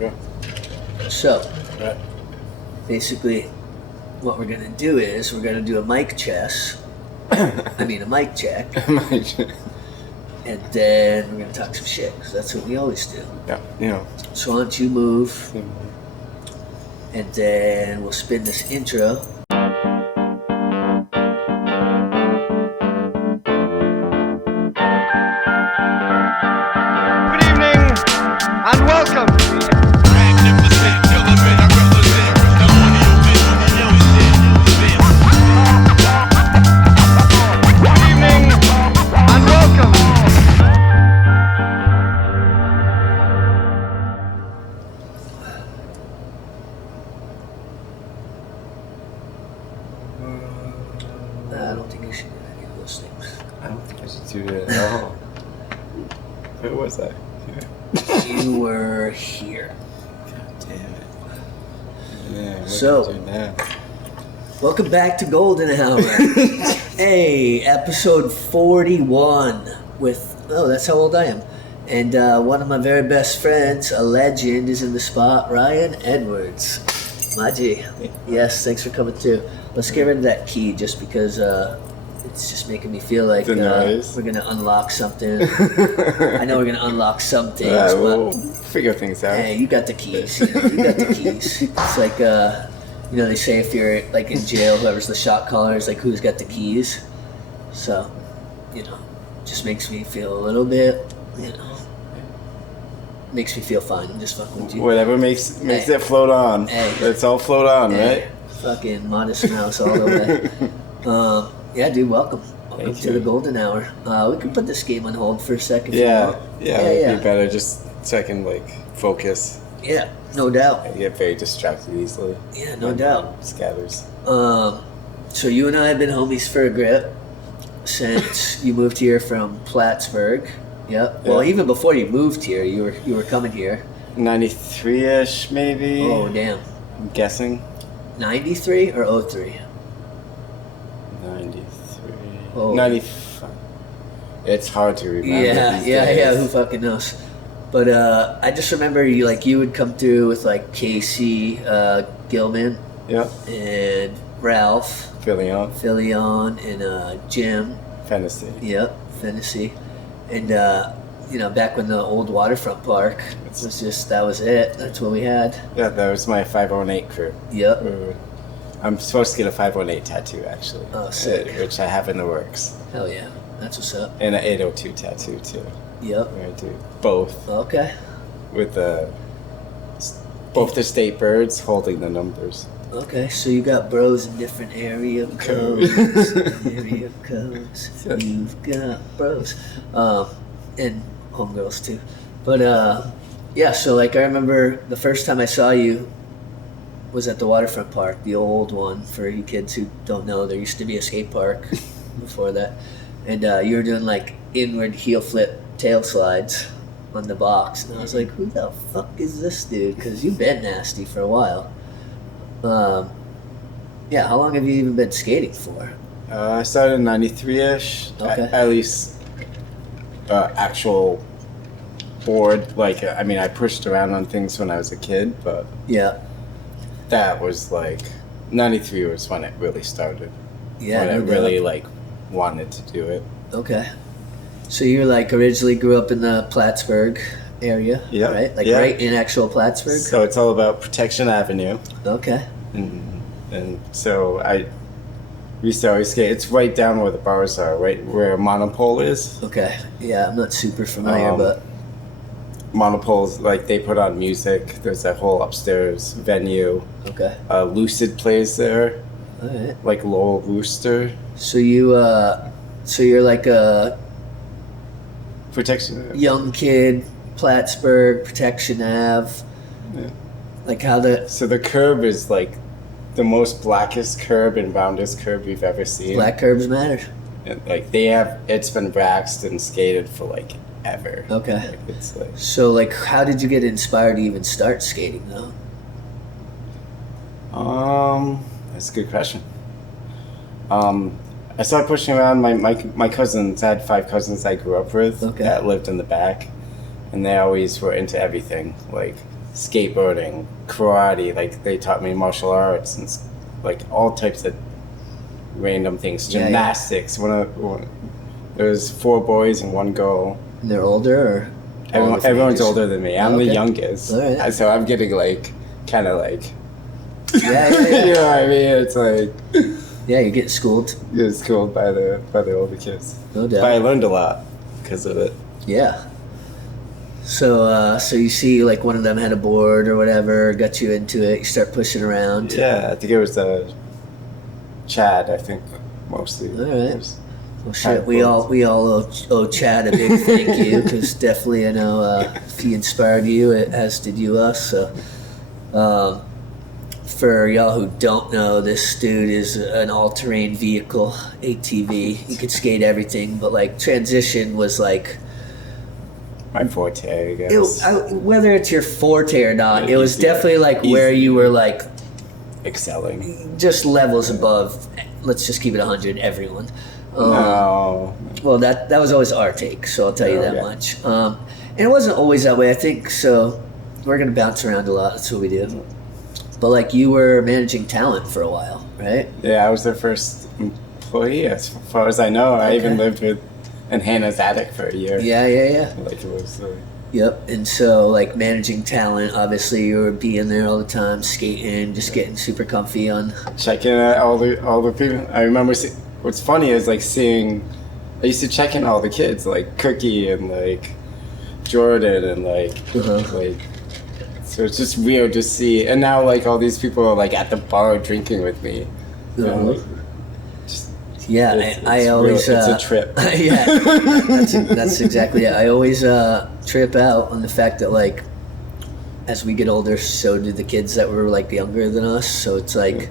Yeah. So, Right. basically, what we're going to do is we're going to do a mic check. A mic check. And then we're going to talk some shit, because that's what we always do. Yeah. So why don't you move, and then we'll spin this intro. Good evening and welcome. Good evening and welcome. I don't think you should do any of those things. I don't think I should do it at all. Where was I? You were here. God damn it. Yeah, what So- do I do now? Welcome back to Golden Hour. Hey, episode 41 with, that's how old I am. And one of my very best friends, a legend, is in the spot, Ryan Edwards. Machia. Yes, thanks for coming too. Let's get rid of that key just because it's just making me feel like The noise. we're going to unlock something. I know we're going to unlock some things, We'll but figure things out. hey, you got the keys. You got the keys. It's like, they say if you're like in jail, whoever's the shot caller is like, who's got the keys? So, just makes me feel a little bit, makes me feel fine. I'm just fucking with you. Whatever makes Hey. it float on. Hey. Let's all float on, Hey, right? fucking modest mouse all the way. Yeah, dude, welcome. Welcome Thank to the you. Golden Hour. We can put this game on hold for a second. if you Yeah, want. it'd be better just so I can focus. Yeah, no doubt. I get very distracted easily. Yeah, no doubt. Scatters. So you and I have been homies for a grip since you moved here from Plattsburgh. Yep. Well, Yeah. even before you moved here, you were coming here. 93-ish, maybe. Oh, damn. I'm guessing. 93 or 03? 93. Oh. 95. It's hard to remember. Yeah, these yeah. days. Who fucking knows? But I just remember you would come through with like Casey Gilman Yep. and Ralph Fillion. Fillion and Jim. Fantasy. Yep, Fantasy. And back when the old waterfront park that was it. That's what we had. Yeah, that was my 518 crew. Yep. I'm supposed to get a 518 tattoo, actually. Oh, sick. Which I have in the works. Hell yeah. That's what's up. And an 802 tattoo, too. Yep. I'm going to do both. Okay. With both the state birds holding the numbers. Okay, so you got bros in different area codes. Area codes. You've got bros. And homegirls too. But yeah, so I remember the first time I saw you was at the waterfront park, the old one. For you kids who don't know, there used to be a skate park before that. And you were doing inward heel flip tail slides on the box. And I was like, who the fuck is this dude? Because you've been nasty for a while. Yeah, how long have you even been skating for? I started in 93-ish. Okay. At least actual board. I pushed around on things when I was a kid, but Yeah. that was 93 was when it really started. Yeah, when I no doubt. really wanted to do it. Okay. So you originally grew up in the Plattsburgh area, Yeah, right? yeah. Right in actual Plattsburgh? So it's all about Protection Avenue. Okay. And so I used to always skate. It's right down where the bars are, right where Monopole is. Okay. Yeah, I'm not super familiar, but Monopole's they put on music. There's that whole upstairs venue. okay. Lucid plays there, All right. like Lowell Rooster. So you're a Protection. young kid, Plattsburgh, Protection Ave. Yeah. So the curb is the most blackest curb and roundest curb you've ever seen. Black curbs matter. And, it's been waxed and skated for ever. Okay. It's So how did you get inspired to even start skating though? That's a good question. I started pushing around my cousins. I had 5 cousins I grew up with Okay. that lived in the back, and they always were into everything, like skateboarding, karate. Like they taught me martial arts and like all types of random things. Yeah, yeah. Gymnastics. There was 4 boys and 1 girl. And they're older, or Everyone's older than me. I'm Oh, the okay. youngest, All right. so I'm getting like kind of like. Yeah. You know what I mean? It's like Yeah, you're getting schooled. you're schooled by the older kids. No But I doubt. learned a lot because of it. Yeah. So you see, like one of them had a board or whatever, got you into it. You start pushing around. Yeah, I think it was Chad. I think mostly. All right. It was- Well, shit, we all owe Chad a big thank you, because definitely I know he inspired you, as did you us. So, for y'all who don't know, this dude is an all-terrain vehicle, ATV. He could skate everything, but like transition was like, My forte, I guess. whether it's your forte or not, it was Easy. definitely like where Easy. you were like Excelling. just levels above. Let's just keep it 100. Everyone. No. Well, that was always our take, so I'll tell you Oh, that yeah. much. And it wasn't always that way, I think. So we're gonna bounce around a lot. That's what we do. But like you were managing talent for a while, right? Yeah, I was their first employee, as far as I know. I Okay. even lived in Hannah's attic for a year. Yeah. Like it was. Yep. And so like managing talent, obviously you were being there all the time, skating, just getting super comfy on. Checking out all the people. I remember. What's funny is like seeing. I used to check in all the kids, like Cookie and like Jordan and like Uh-huh. like. So it's just weird to see, and now like all these people are like at the bar drinking with me. You know, Uh-huh. like, just, Yeah, it's I always. real, it's a trip. Yeah, that's exactly it. I always trip out on the fact that like, as we get older, so do the kids that were like younger than us. So it's like,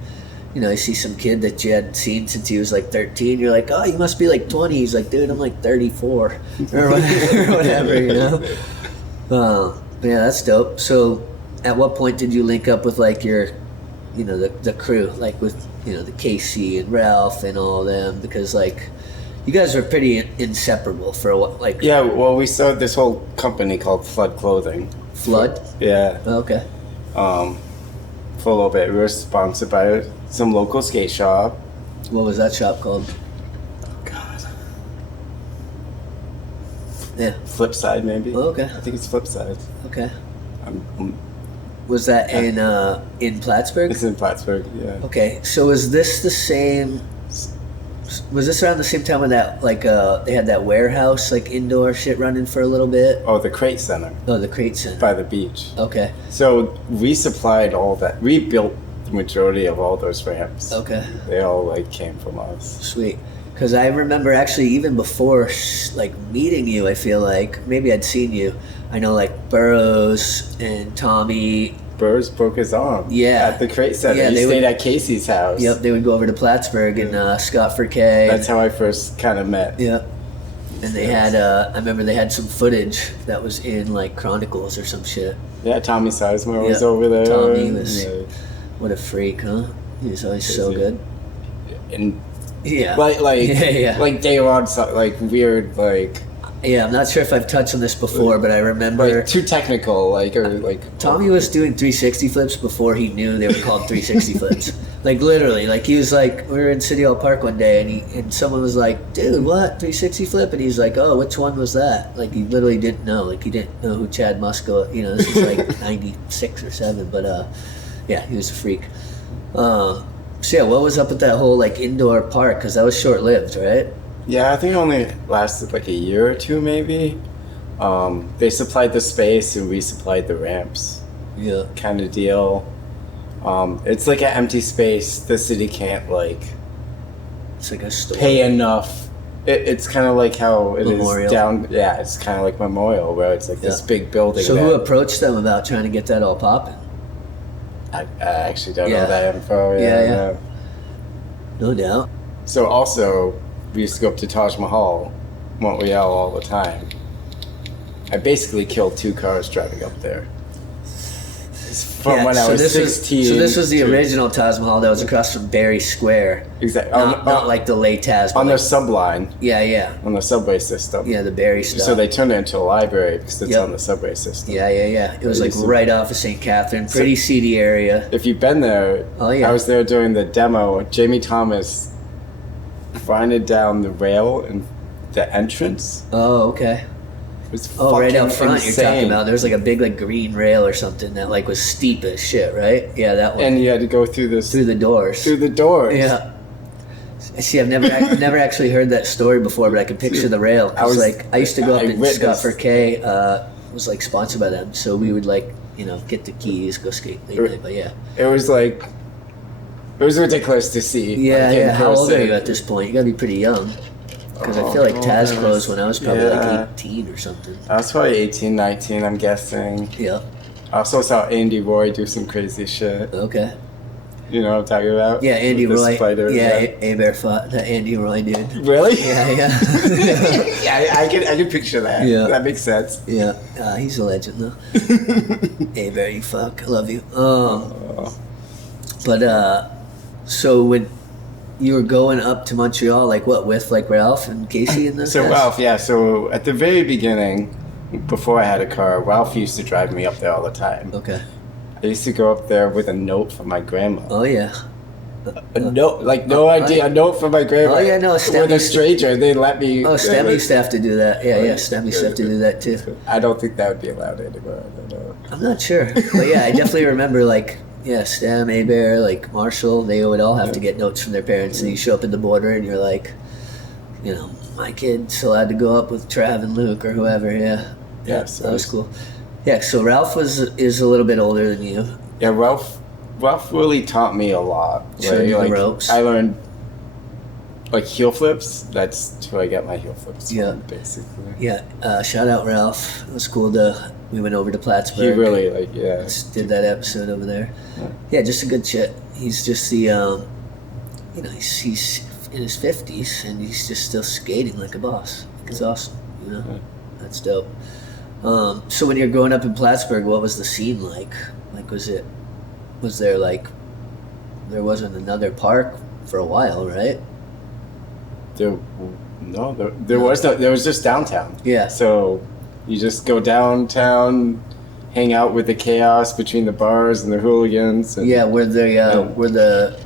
you know, I see some kid that you hadn't seen since he was like 13. You're like, oh, you must be like 20. He's like, dude, I'm like 34 or whatever, you know. But yeah, that's dope. So, at what point did you link up with like your, you know, the crew, like with, you know, the Casey and Ralph and all of them, because like you guys were pretty inseparable for a while, like Yeah, well, we started this whole company called Flood Clothing. Flood. Yeah, Okay. for a little bit. We were sponsored by some local skate shop. What was that shop called? God, Yeah. Flipside maybe. Oh, okay. I think it's Flipside. Okay. I'm Was that in Plattsburgh? It's in Plattsburgh. Yeah. Okay. So is this the same? Was this around the same time when that like they had that warehouse like indoor shit running for a little bit? Oh, the Crate Center Oh, the Crate Center. by the beach. Okay. So we supplied all that. We built the majority of all those ramps. Okay. They all like came from us. Sweet. Because I remember actually even before like meeting you, I feel like maybe I'd seen you. I know like Burroughs and Tommy. Burrs broke his arm. Yeah. At the Crate Center. Yeah, He they stayed would- at Casey's house. Yep, they would go over to Plattsburgh and Scott Furquet. That's how I first kind of met. Yep. And they had, I remember they had some footage that was in like Chronicles or some shit. Yeah, Tommy Sizemore was Yeah, over there. Tommy was- Yeah. What a freak, huh? He was always so Crazy. good. And Yeah. like Yeah. like day on like weird like Yeah, I'm not sure if I've touched on this before, but I remember too technical like or like Tommy was doing 360 flips before he knew they were called 360 flips. Like literally, like he was like, we were in City Hall Park one day, and someone was like, "Dude, what 360 flip?" And he's like, "Oh, which one was that?" Like he literally didn't know. Like he didn't know who Chad Musko. You know, this is like '96 or '7. But yeah, he was a freak. So yeah, what was up with that whole like indoor park? Because that was short lived, right? Yeah, I think it only lasted like a year or two maybe. They supplied the space and we supplied the ramps Yeah. kind of deal. It's like an empty space. The city can't like It's like a store. pay enough. It's kind of like how it is Memorial. down. Yeah, it's kind of like Memorial, where it's like this Yeah. big building. So who that- approached them about trying to get that all popping? I actually don't Yeah. know that info. Yeah. No doubt. So also, we used to go up to Taj Mahal, Montreal, all the time. I basically killed 2 cars driving up there. from when I was 16. So this was the original Taj Mahal that was across from Berry Square. Exactly. Not like the late Taj. On like, their subline. Yeah. On the subway system. Yeah, the Berry stuff. So they turned it into a library because it's on the subway system. Yeah. It was like right off of St. Catherine. Pretty seedy area. If you've been there, I was there during the demo. Jamie Thomas grinded down the rail and the entrance. Oh, okay. It was right up front insane. you're talking about. There was like a big like green rail or something that like was steep as shit, right? Yeah, that one. And you had to go through this through the doors. Yeah. See, I've never actually heard that story before, but I can picture the rail. I used to go up in Scott for K. Was like sponsored by them, so we would like get the keys, go skate late night. But yeah, it was ridiculous to see. Yeah. How old are you at this point? You gotta be pretty young. Because I feel like Taz closed when I was probably like 18 or something. I was probably 18, 19, I'm guessing. Yeah. I also saw Andy Roy do some crazy shit. Okay. You know what I'm talking about? Yeah, Andy With the Roy. spider, A-Bear fought that Andy Roy dude. Really? Yeah. Yeah, I can picture that. Yeah. That makes sense. Yeah. He's a legend though. A-Bear, you fuck. I love you. But so when you were going up to Montreal, like what, with like Ralph and Casey and those guys? Ralph, yeah. So at the very beginning, before I had a car, Ralph used to drive me up there all the time. Okay. I used to go up there with a note from my grandma. Oh, yeah. A note, like no idea, a note from my grandma. Oh, yeah, no. With a stranger, they let me. Oh, Stem used to have to do that. Yeah, Stem used to have to do that too. I don't think that would be allowed anymore. I don't know. I'm not sure. But yeah, I definitely remember like, Stem, A-Bear, like Marshall, they would all have to get notes from their parents. And you show up at the border and you're like, my kid's allowed to go up with Trav and Luke or whoever. Yeah. So that was cool. Yeah, so Ralph is a little bit older than you. Yeah, Ralph really taught me a lot. Showed you the ropes. I learned like heel flips. That's where I got my heel flips from, basically. Yeah, shout out Ralph. It was cool we went over to Plattsburgh. He really Just did that episode over there. Yeah, just a good shit. He's just the he's in his 50s and he's just still skating like a boss. It's awesome, That's dope. So when you're growing up in Plattsburgh, what was the scene like? Like, was there there wasn't another park for a while, right? There was no. There was just downtown. Yeah. So you just go downtown, hang out with the chaos between the bars and the hooligans. And, were the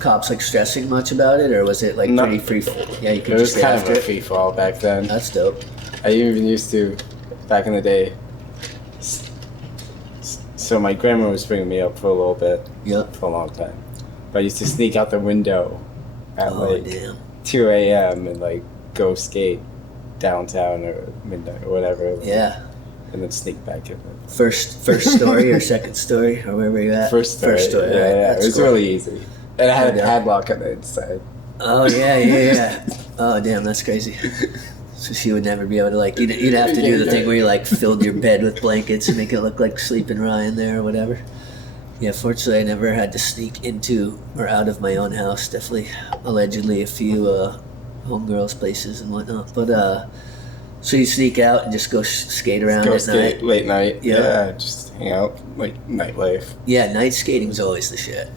cops like stressing much about it, or was it like pretty free? Yeah, you could just it was kind of a free fall back then. That's dope. I even used to, back in the day. So my grandma was bringing me up for a little bit. Yep. For a long time. But I used to sneak out the window at 2 a.m. and like go skate downtown or midnight or whatever. Yeah. And then sneak back in. First story or second story or where were you at? First story. Yeah. It was really easy. And I had a padlock on the inside. Oh yeah. Oh damn, that's crazy. So she would never be able to like you'd have to do the thing where you like filled your bed with blankets and make it look like sleeping Ryan there or whatever. Yeah, fortunately I never had to sneak into or out of my own house. Definitely, allegedly, a few homegirls' places and whatnot. But so you sneak out and just go skate around at night. Late night. Yeah, just hang out like nightlife. Yeah, night skating's always the shit.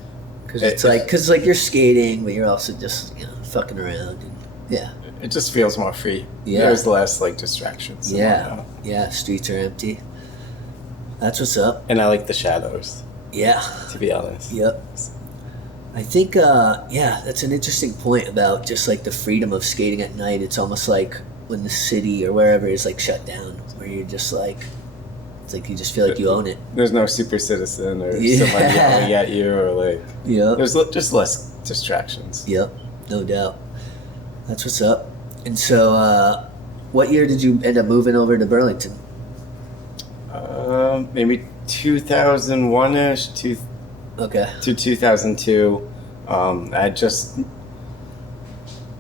Because you're skating, but you're also just fucking around. And, yeah. It just feels more free. Yeah. There's less like distractions. Yeah. Streets are empty. That's what's up. And I like the shadows. Yeah. To be honest. Yep. I think, that's an interesting point about just like the freedom of skating at night. It's almost like when the city or wherever is like shut down, where you're just like, it's like you just feel like you own it. There's no super citizen or someone yelling at you or like. Yeah. There's just less distractions. Yep. No doubt. That's what's up. And so, what year did you end up moving over to Burlington? Maybe 2001-ish to 2002.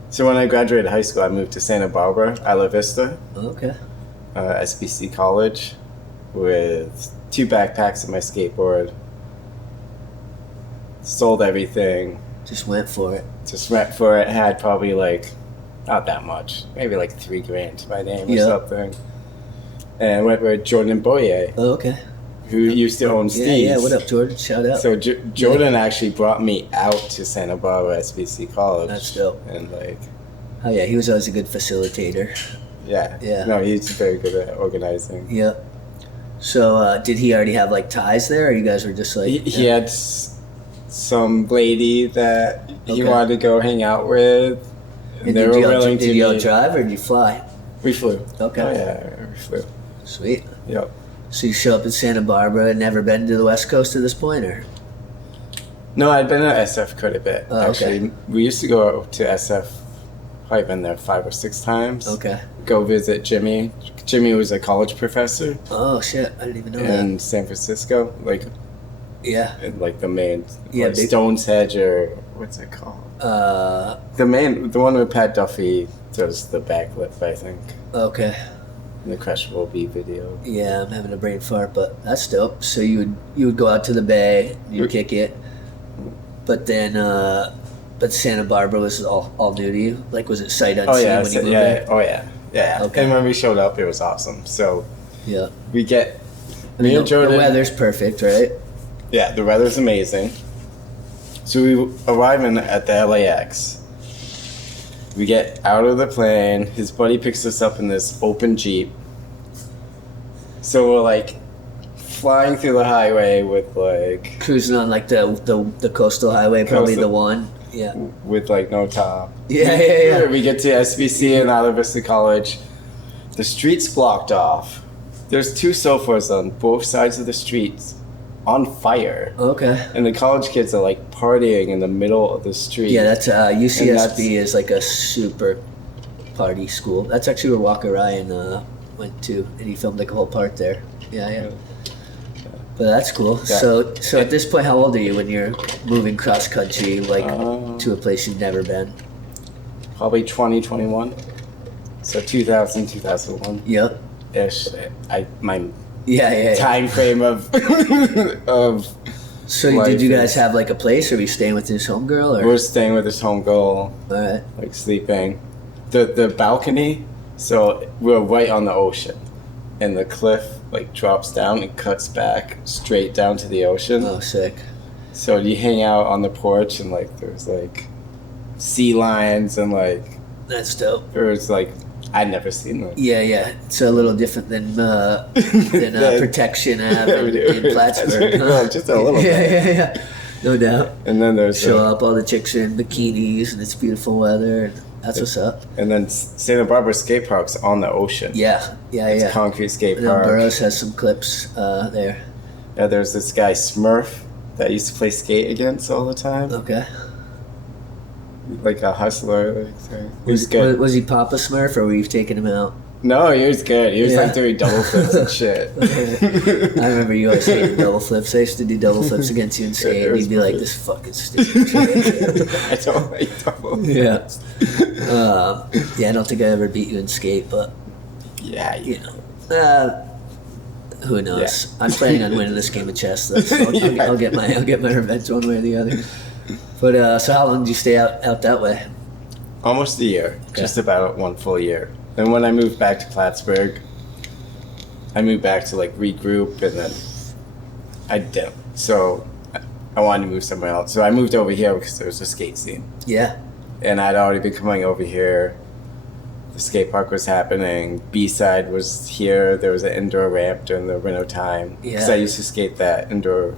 So when I graduated high school, I moved to Santa Barbara, Isla Vista. Okay. SBC College, with 2 backpacks and my skateboard. Sold everything. Just went for it. Had probably like, not that much, maybe like $3,000 to my name or something. And went with Jordan and Boyer. Oh, okay. who used to own Steve's. Yeah, what up, Jordan? Shout out. So Jordan actually brought me out to Santa Barbara SBC College. That's dope. And like, oh yeah, he was always a good facilitator. Yeah. Yeah. No, he's very good at organizing. Yep. So did he already have like ties there, or you guys were just like? He had some lady that he wanted to go hang out with. And they were willing to. Did you all drive or did you fly? We flew. Okay. Oh yeah, we flew. Sweet. Yep. So you show up in Santa Barbara and never been to the West Coast at this point, or? No, I'd been at SF quite a bit. Oh, actually, we used to go to SF. Probably been there 5 or 6 times. Okay. Go visit Jimmy. Jimmy was a college professor. Oh shit! I didn't even know that. In San Francisco, like. Yeah. In like the main. Yeah. Like Stone's Hedge or what's it called? The one with Pat Duffy does the backflip, I think. Okay. In the Crushable Bee video. Yeah, I'm having a brain fart, but that's dope. So you would go out to the bay, you'd kick it, but then but Santa Barbara was all new to you. Like, was it sight unseen when you moved there? Oh yeah, yeah. Okay. And when we showed up, it was awesome. So yeah, we get me and Jordan. The weather's perfect, right? Yeah, the weather's amazing. So we arrive at the LAX. We get out of the plane. His buddy picks us up in this open Jeep. So we're like flying through the highway with like cruising on like the coastal highway, probably the one. Yeah. With like no top. Yeah. We get to SBC and Isla Vista College. The street's blocked off. There's 2 sofas on both sides of the streets on fire. Okay. And the college kids are like partying in the middle of the street. Yeah, that's UCSB is like a super party school. That's actually where Walker Ryan went to, and he filmed like a whole part there. Yeah. But that's cool. Yeah. So at this point, how old are you when you're moving cross country, like to a place you've never been? Probably 2021. So 2000, 2001. Yep. Ish. My Yeah. time frame of So did you guys have like a place, or were you staying with this homegirl? Or? We're staying with this homegirl. All right. Like sleeping. The balcony. So we're right on the ocean, and the cliff like drops down and cuts back straight down to the ocean. Oh, sick. So you hang out on the porch, and like there's like sea lions, and like That's dope. there's like I'd never seen them. Yeah. It's a little different than Protection Ave in Plattsburgh. Huh? Just a little bit. Yeah. No doubt. And then there's Show up, all the chicks are in bikinis, and it's beautiful weather. And that's what's up. And then Santa Barbara skate park's on the ocean. Yeah. It's concrete skate And park. Burroughs has some clips there. Yeah, there's this guy Smurf that I used to play skate against all the time. Okay. Like a hustler. He was good. Was he Papa Smurf, or were you taking him out? No, he was good. He was like doing double flips and shit. I remember you always hated double flips. I used to do double flips against you in skate, and you'd be like, "This fucking stupid." I don't like double flips. Yeah, I don't think I ever beat you in skate, but yeah, you know, who knows? Yeah. I'm planning on winning this game of chess, though. So I'll get my revenge one way or the other. But so how long did you stay out that way? Almost a year, just about 1 full year. And when I moved back to Plattsburgh, I moved back to like regroup, and then I didn't. So I wanted to move somewhere else. So I moved over here because there was a skate scene. Yeah. And I'd already been coming over here. The skate park was happening. B-side was here. There was an indoor ramp during the winter time. Because I used to skate that indoor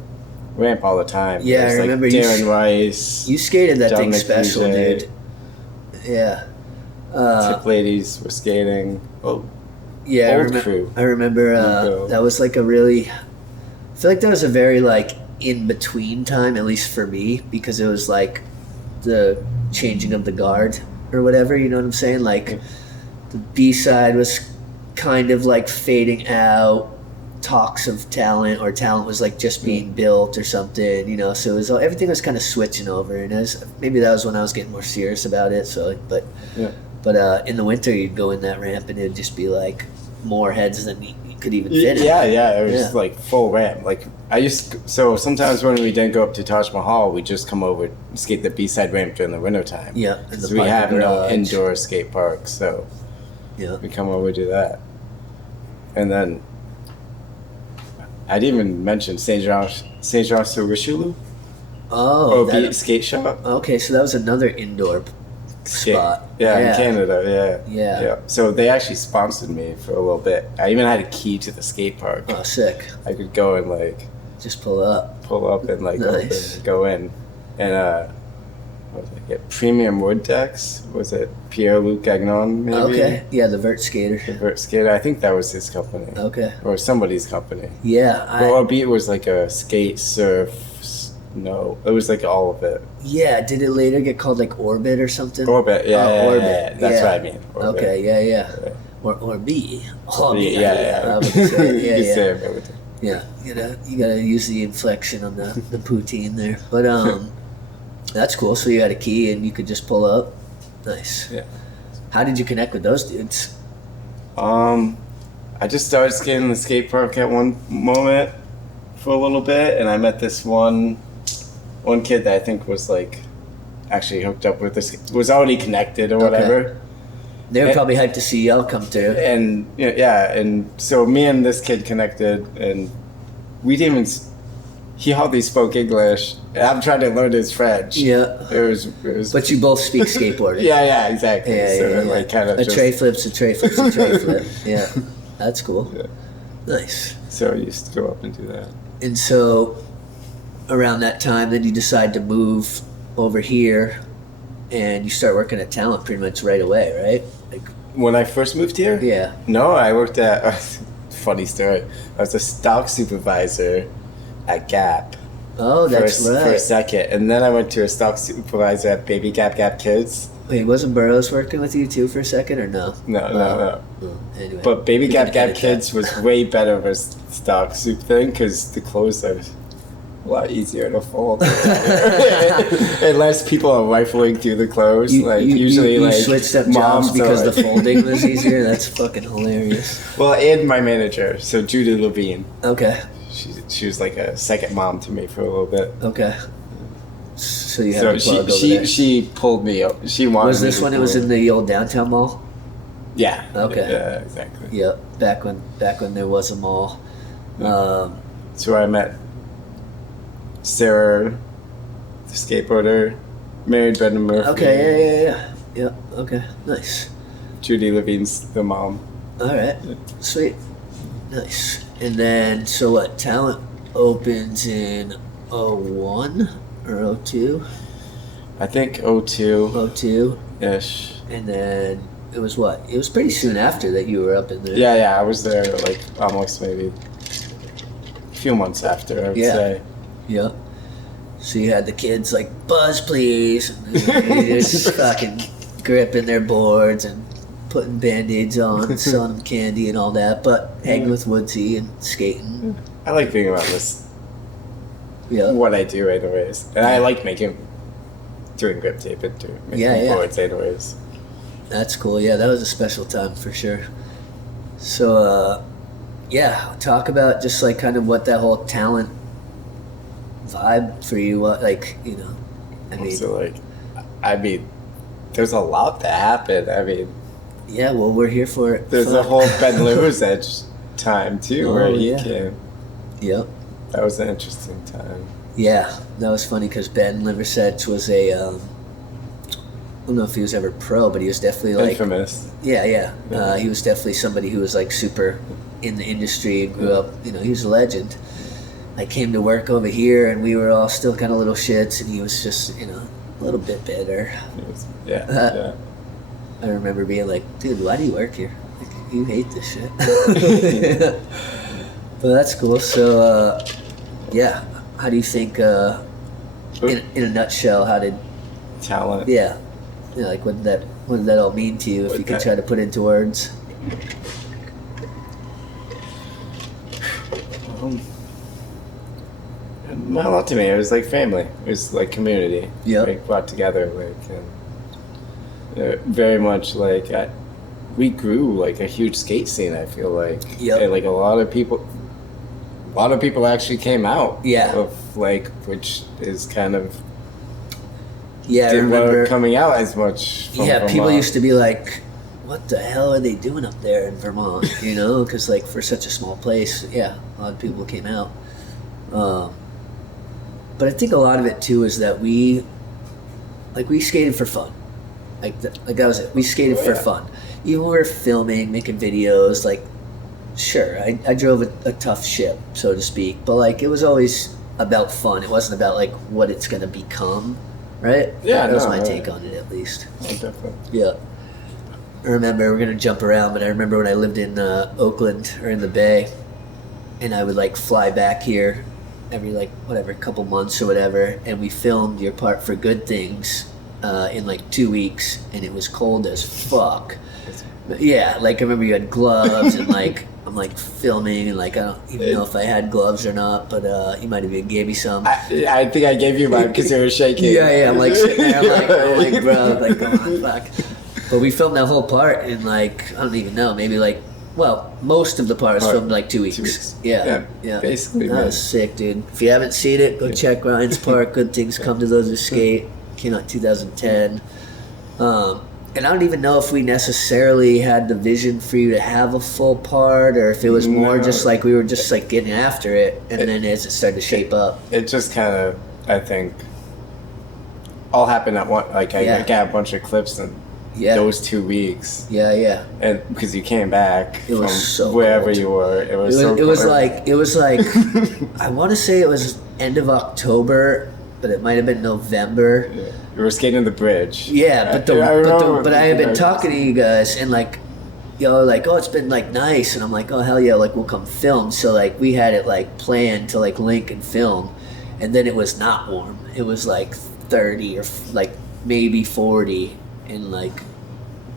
ramp all the time. Yeah, I remember Darren Rice. You skated that thing Dominic special, DJ. dude. Yeah. Tip ladies were skating. Oh, yeah, crew. I remember that was like a really. I feel like that was a very like in between time, at least for me, because it was like the changing of the guard or whatever. You know what I'm saying? Like the B side was kind of like fading out. Talks of talent, or talent was like just being built or something, you know. So it was everything was kind of switching over, and maybe that was when I was getting more serious about it. So, but in the winter you'd go in that ramp and it'd just be like more heads than you could even fit. Yeah, it was like full ramp. Like so sometimes when we didn't go up to Taj Mahal, we just come over and skate the B-side ramp during the winter time. Yeah, because we have no indoor skate park, so we come over to that, and then. I didn't even mention Saint Jean sur Richelieu. Oh, Beat skate shop. Okay, so that was another indoor spot. Yeah, in Canada. Yeah. So they actually sponsored me for a little bit. I even had a key to the skate park. Oh, sick. I could go and like just pull up and like nice. go in, and what was it? Premium Wood Decks. Was it Pierre-Luc Gagnon? Maybe. Okay. Yeah, the vert skater. The vert skater. I think that was his company. Okay. Or somebody's company. Yeah. Or Beat was like a skate surf. No, it was like all of it. Yeah, did it later get called like Orbit or something? Orbit, yeah. Orbit. That's what I mean. Orbit. Okay, yeah. Or B. Yeah. I would say, You yeah. say everything. Yeah, you gotta use the inflection on the poutine there. But that's cool. So you had a key and you could just pull up. Nice. Yeah. How did you connect with those dudes? I just started skating in the skate park at one moment for a little bit, and I met this one kid that I think was like actually hooked up with this, was already connected or whatever. They were probably hyped to see y'all come through. And and so me and this kid connected, and we didn't even. He hardly spoke English, and I'm trying to learn his French. Yeah. It was. But you both speak skateboarding. Yeah, exactly. Yeah. Like kind of a tray flip's a tray flip's a tray flip. Yeah, that's cool. Yeah. Nice. So I used to go up and do that. And so, around that time, then you decide to move over here, and you start working at Talent pretty much right away, right? Like, When I first moved here? yeah. No, I worked at, funny story, I was a stock supervisor at Gap Oh, that's for a right. second. And then I went to a stock supervisor at Baby Gap Kids. Wait, wasn't Burroughs working with you too for a second, or no? No. Anyway. But Baby We Gap can edit Kids that. was way better of a stock soup thing because the clothes are a lot easier to fold. And less people are rifling through the clothes. Usually you like switched up moms jobs because are the folding was easier. That's fucking hilarious. Well, and my manager, so Judy Levine. Okay. She was like a second mom to me for a little bit. Okay. So you had So to plug over she there. she pulled me up. She wanted. Was this me to when it was go. in the old downtown mall? Yeah. Okay. Yeah, exactly. Yep. Back when there was a mall. So I met Sarah, the skateboarder, married Brendan Murphy. Okay. Yeah. Yep. Okay. Nice. Judy Levine's the mom. All right. Sweet. Nice. And then, so what? Talent opens in 01 or 02? I think 02 02. ish. And then it was what? It was pretty soon after that you were up in there. Yeah. I was there like almost maybe a few months after. I would say. Yep. So you had the kids like, buzz please. And they're just fucking gripping their boards and putting band-aids on and selling them candy and all that, but hanging with Woodsy and skating. I like being around this. Yeah. What I do anyways. And I like doing grip tape and making boards anyways. That's cool. Yeah, that was a special time for sure. So, talk about just like kind of what that whole Talent vibe for you, I mean, there's a lot that happened. Yeah, well, we're here for it. There's a whole Ben Liver's Edge time too, where he came. Yep. That was an interesting time. Yeah, that was funny because Ben Liversedge was a, I don't know if he was ever pro, but he was definitely like... Infamous. Yeah. He was definitely somebody who was like super in the industry and grew up, he was a legend. I came to work over here and we were all still kind of little shits and he was just, a little bit better. Yeah. I remember being like, dude, why do you work here? Like, you hate this shit. But that's cool. So, how do you think, in a nutshell, how did... Talent. Yeah. Like, what did that all mean to you, if you could try to put into words? Not a lot to me. It was like family. It was like community. Yeah. Like brought together, very much like we grew like a huge skate scene. I feel like. Yep. And like a lot of people actually came out. Yeah. Which is kind of. Yeah, I didn't remember coming out as much. From people used to be like, what the hell are they doing up there in Vermont? You know, because like for such a small place, yeah, a lot of people came out. But I think a lot of it too is that we skated for fun. Like that was it. We skated for fun. Even when we were filming, making videos, like, sure, I drove a tough ship, so to speak, but like it was always about fun. It wasn't about like what it's gonna become, right? Yeah, that was my take on it, at least. Oh, definitely. Yeah. I remember, we're gonna jump around, but I remember when I lived in Oakland or in the Bay, and I would like fly back here every like whatever couple months or whatever, and we filmed your part for Good Things in like 2 weeks, and it was cold as fuck. Yeah, like I remember you had gloves and like I'm like filming and like I don't even know if I had gloves or not, but you might have even gave me some. I think I gave you mine because you were shaking. Yeah, I'm like sitting there, I'm like bro, like come on, fuck. But we filmed that whole part in like I don't even know, maybe like most of the part was filmed in like 2 weeks. 2 weeks. Yeah. Basically, that was sick, dude. If you haven't seen it, go check Ryan's part. Good Things Come to Those Who Skate. Came out in 2010. And I don't even know if we necessarily had the vision for you to have a full part, or if it was more just like we were just like getting after it, and then as it started to shape up. It just kind of, I think, all happened at once. Like I got a bunch of clips in those 2 weeks. Yeah. And because you came back it was from so wherever cold. you were, it was like I want to say it was end of October, but it might have been November. Yeah. You were skating the bridge. Yeah, but I had been talking to you guys and like, like, oh, it's been like nice, and I'm like, oh hell yeah, like we'll come film. So like we had it like planned to like link and film, and then it was not warm. It was like 30 or like maybe 40, and like,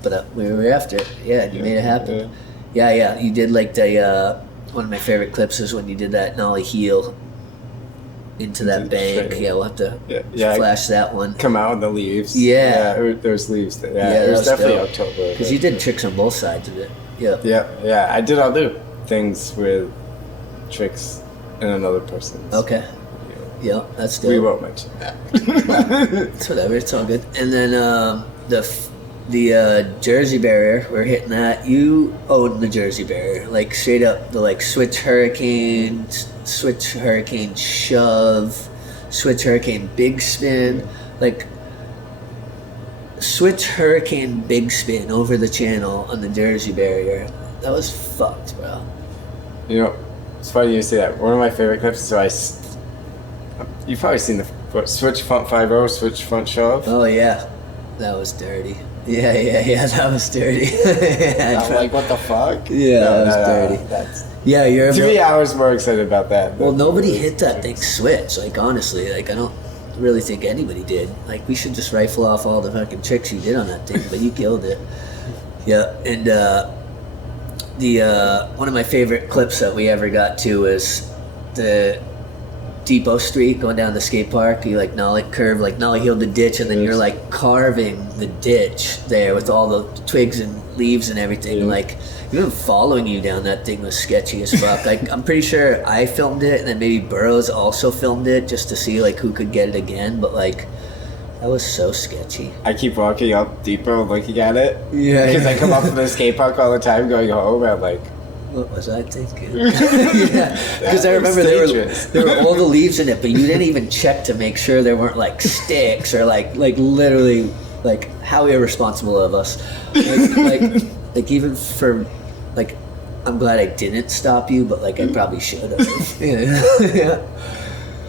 but we were after it. Yeah, you made it happen. Yeah. You did like the one of my favorite clips is when you did that nollie heel into that bank. Yeah, we'll have to flash that one. Come out in the leaves. Yeah. There's leaves. Yeah, it was definitely dope. October. Because you did tricks on both sides of it. Yeah. I did other things with tricks in another person's. Okay. Yeah, that's dope. We won't mention that. It's whatever. It's all good. And then the Jersey barrier, we're hitting that. You own the Jersey barrier, like straight up the like switch hurricane shove, switch hurricane big spin, like switch hurricane big spin over the channel on the Jersey barrier. That was fucked, bro. You know, it's funny you say that. One of my favorite clips is you've probably seen the switch front 5-0, switch front shove. Oh yeah, that was dirty. Yeah, that was dirty. I'm like, what the fuck? Yeah, that was dirty. You're 3 hours more excited about that. Well, nobody hit that thing switch. Like, honestly, like, I don't really think anybody did. Like, we should just rifle off all the fucking tricks you did on that thing, but you killed it. Yeah, and one of my favorite clips that we ever got to is the Depot Street going down the skate park. You like nollie heeled the ditch, and then you're like carving the ditch there with all the twigs and leaves and everything. Yeah. Like even following you down that thing was sketchy as fuck. Like I'm pretty sure I filmed it, and then maybe Burroughs also filmed it just to see like who could get it again. But like that was so sketchy. I keep walking up Depot looking at it. Yeah, because I come up from the skate park all the time going home, and I'm like, what was I thinking? Yeah, because I remember there were all the leaves in it, but you didn't even check to make sure there weren't like sticks or like literally like how irresponsible of us. Like even for like, I'm glad I didn't stop you, but like I probably should have. Yeah.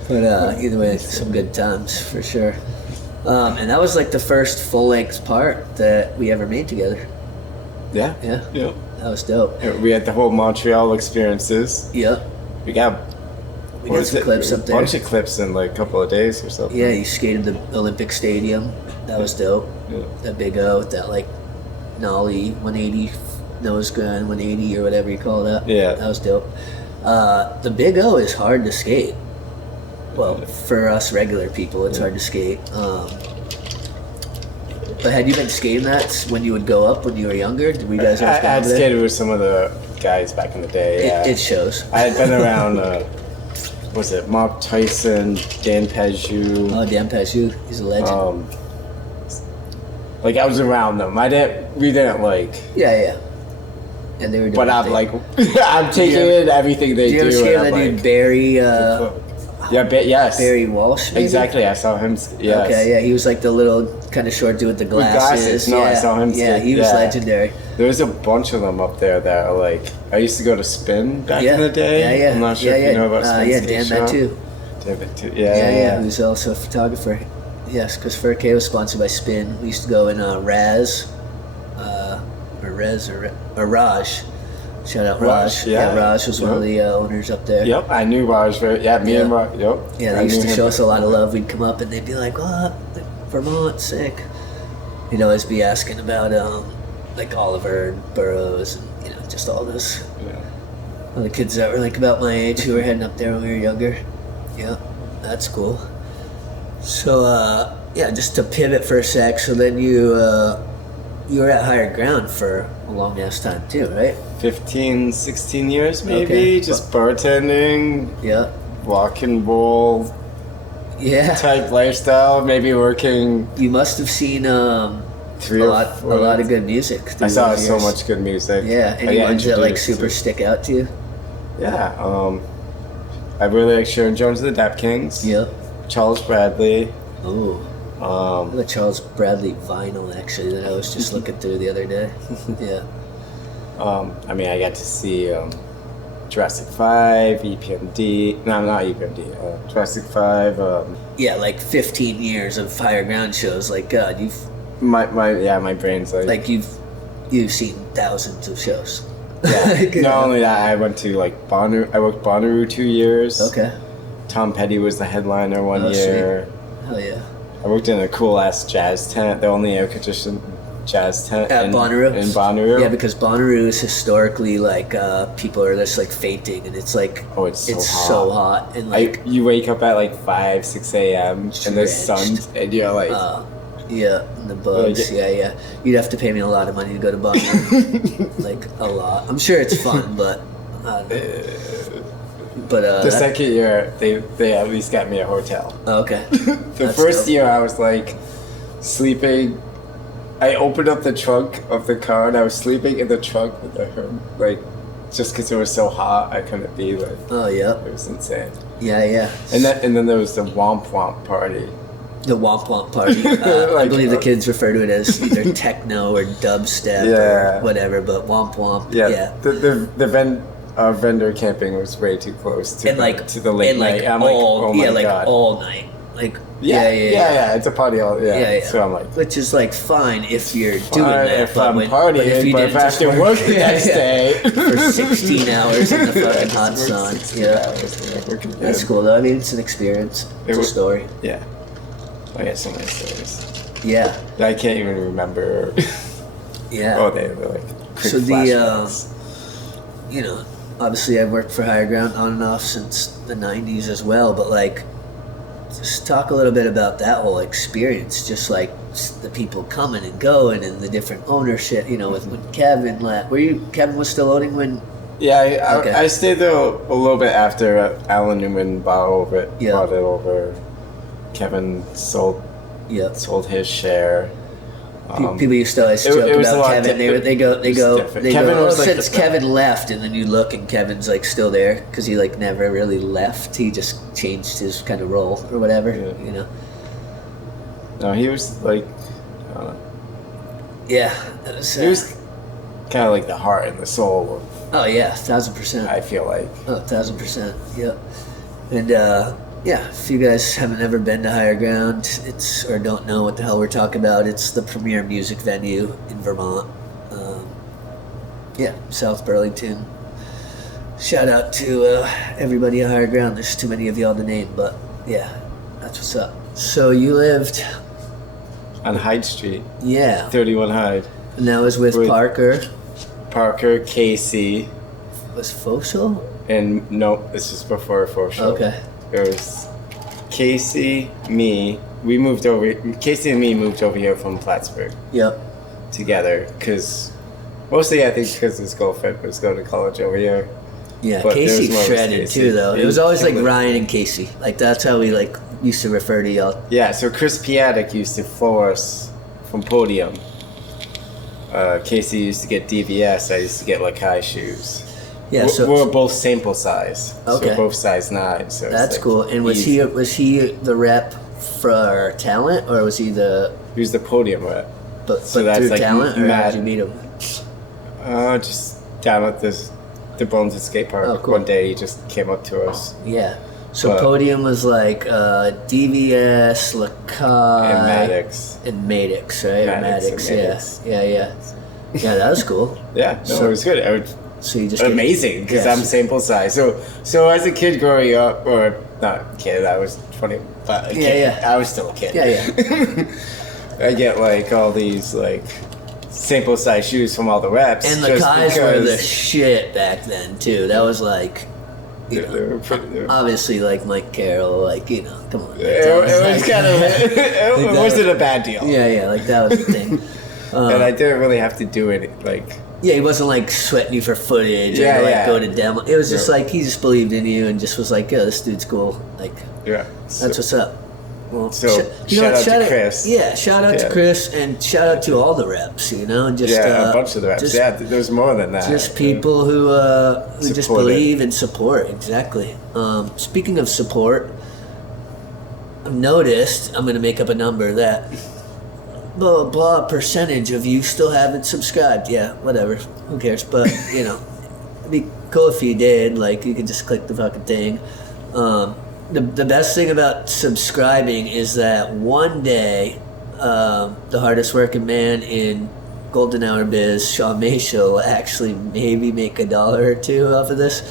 But either way, some good times for sure. And that was like the first full length part that we ever made together. Yeah. That was dope. We had the whole Montreal experiences. Yep. We got some clips up there. A bunch of clips in like a couple of days or something. Yeah, you skated the Olympic Stadium. That was dope. Yeah. That big O with that like nollie 180 nose gun 180 or whatever you call that. Yeah. That was dope. The big O is hard to skate. Well, for us regular people, it's hard to skate. But had you been skating that when you would go up when you were younger? Did we guys? I had skated with some of the guys back in the day. Yeah. It shows. I had been around. Was it Mark Tyson, Dan Paju? Oh, Dan Paju, he's a legend. Like I was around them. We didn't like. Yeah. And they were doing But I'm thing. like, I'm taking in everything they Do you ever do. see And that I'm dude like, Barry? yes. Barry Walsh. Maybe? Exactly. I saw him. Yes. Okay, yeah, he was like the little kind of short dude with the glasses. No, yeah. I saw him. Yeah, he was legendary. There's a bunch of them up there that are like. I used to go to Spin back Yeah. in the day. Yeah. I'm not sure if you know about Spin. Yeah, Skate Dan Shop. that too. David too. Yeah. He was also a photographer. Yes, because Fur K was sponsored by Spin. We used to go in Raj. Raj. Shout out Raj. yeah. Raj was one of the owners up there. Yep, I knew Raj very. Yeah, me and Raj. Yep. Yeah, they used to show us a lot of love. We'd come up and they'd be like, "What? Vermont, sick." He'd always be asking about like Oliver and Burroughs and just all those. All the kids that were like about my age who were heading up there when we were younger. Yeah, that's cool. So just to pivot for a sec. So then you were at Higher Ground for a long ass time too, right? 15, 16 years maybe. Okay. Just bartending, Yeah. rock and roll Yeah. type lifestyle. Maybe working You must have seen a 3 or lot 4. of good music. I through saw those so years. much good music. Yeah. I Any got ones that like introduced super to- stick out to you? Yeah. I really like Sharon Jones of the Dap Kings. Yep. Charles Bradley. Oh. The Charles Bradley vinyl actually that I was just looking through the other day. Yeah. I mean, I got to see Jurassic 5, EPMD. No, not EPMD. Jurassic 5. Yeah, like 15 years of Higher Ground shows. Like God, My brain's like you've seen thousands of shows. yeah. Not only that, I went to like Bonnaroo. I worked Bonnaroo 2 years. Okay. Tom Petty was the headliner one year. Sweet. Hell yeah. I worked in a cool ass jazz tent, the only air conditioned jazz tent At Bonnaroo? In Bonnaroo. Yeah, because Bonnaroo is historically like people are just like fainting, and it's like it's so hot. so hot, and like you wake up at like 5, 6 a.m. and the sun, and you're like, yeah, and the bugs, yeah. You'd have to pay me a lot of money to go to Bonnaroo, like a lot. I'm sure it's fun, but I don't know. But the second year, they at least got me a hotel. Okay. The first year, I was like sleeping. I opened up the trunk of the car and I was sleeping in the trunk with the like, just because it was so hot, I couldn't be like. Oh yeah. It was insane. Yeah. And then there was the Womp Womp party. The Womp Womp party. I believe the kids refer to it as either techno or dubstep or whatever, but Womp Womp. Yeah. The vendor camping was way too close to the late night. I'm all, like, oh my God. all night. Like yeah, it's a party all So I'm like, which is like fine if you're doing that, if I'm partying, but if you but didn't if I have to work the next day for 16 hours in the fucking hot sun, that's cool though. I mean, it's an experience. It's a story. Yeah, I got so many stories. Yeah, I can't even remember. Yeah. Oh, they were like quick so flashbacks. Obviously I've worked for Higher Ground on and off since the 90s as well, but like, just talk a little bit about that whole experience, just like the people coming and going and the different ownership, with when Kevin left. Kevin was still owning when? Yeah, I stayed there a little bit after Alan Newman bought it over. Kevin sold his share. People used to always joke about Kevin. They go. Since Kevin left, and then you look, and Kevin's like still there because he like never really left. He just changed his kind of role or whatever. No, he was like. Yeah, he was kind of like the heart and the soul of. Oh yeah, 1,000%. I feel like. Oh, 1,000%. Yep. And if you guys haven't ever been to Higher Ground, or don't know what the hell we're talking about, it's the premier music venue in Vermont. South Burlington. Shout out to everybody at Higher Ground. There's too many of y'all to name, but yeah, that's what's up. So you lived on Hyde Street. Yeah. 31 Hyde. And that was with Parker, Casey. Was Foshel? And no, this is before Foshel. Okay. It was Casey, me. Casey and me moved over here from Plattsburgh. Yep. Together, mostly I think because his girlfriend was going to college over here. Yeah, but Casey shredded too, though. It was always like Ryan and Casey. Like that's how we like used to refer to y'all. Yeah, so Chris Piatek used to floor us from Podium. Casey used to get DVS. I used to get like high shoes. Yeah, we're both sample size. Okay. So we're both size 9. So that's like cool. And was he the rep for talent, or was he the? He was the Podium rep. But So that's through like talent, or mad- how'd you meet him? Just down at the Burlington skate park. Oh, cool. One day he just came up to us. Yeah. So But- Podium was like DVS, Lakai, And Maddox. and Maddox, right? Or Maddox and Maddox. Yeah. Yeah, that was cool. Yeah, no, So- it was good. So you just Amazing, because yeah, I'm sample size. So as a kid growing up, or not kid, I was 20, but a kid, Yeah. I was still a kid. Yeah. I get like all these like sample size shoes from all the reps. And the just Kais were the because- shit back then too. That was like, you They were know, pretty- obviously like Mike Carroll, like, you know, come on. It was kind of, it wasn't a bad deal. Yeah, like that was the thing. And I didn't really have to do it like. Yeah, he wasn't like sweating you for footage Yeah, or like yeah. go to demo. It was just Yeah. like he just believed in you and just was like, yeah, this dude's cool. Like, Yeah. that's what's up. Well, So, shout out to Chris. Yeah, shout out to Yeah. Chris and shout out to all the reps. You know, just A bunch of the reps. just- Yeah, there's more than that. Just people who just Support it. believe and support. Exactly. Speaking of support, I've noticed, I'm going to make up a number, that blah, blah percentage of you still haven't subscribed. Yeah, whatever. Who cares? But, you know, it'd be cool if you did. Like, you could just click the fucking thing. The best thing about subscribing is that one day, the hardest working man in Golden Hour Biz, Shaun Machia, will actually maybe make $1 or $2 off of this.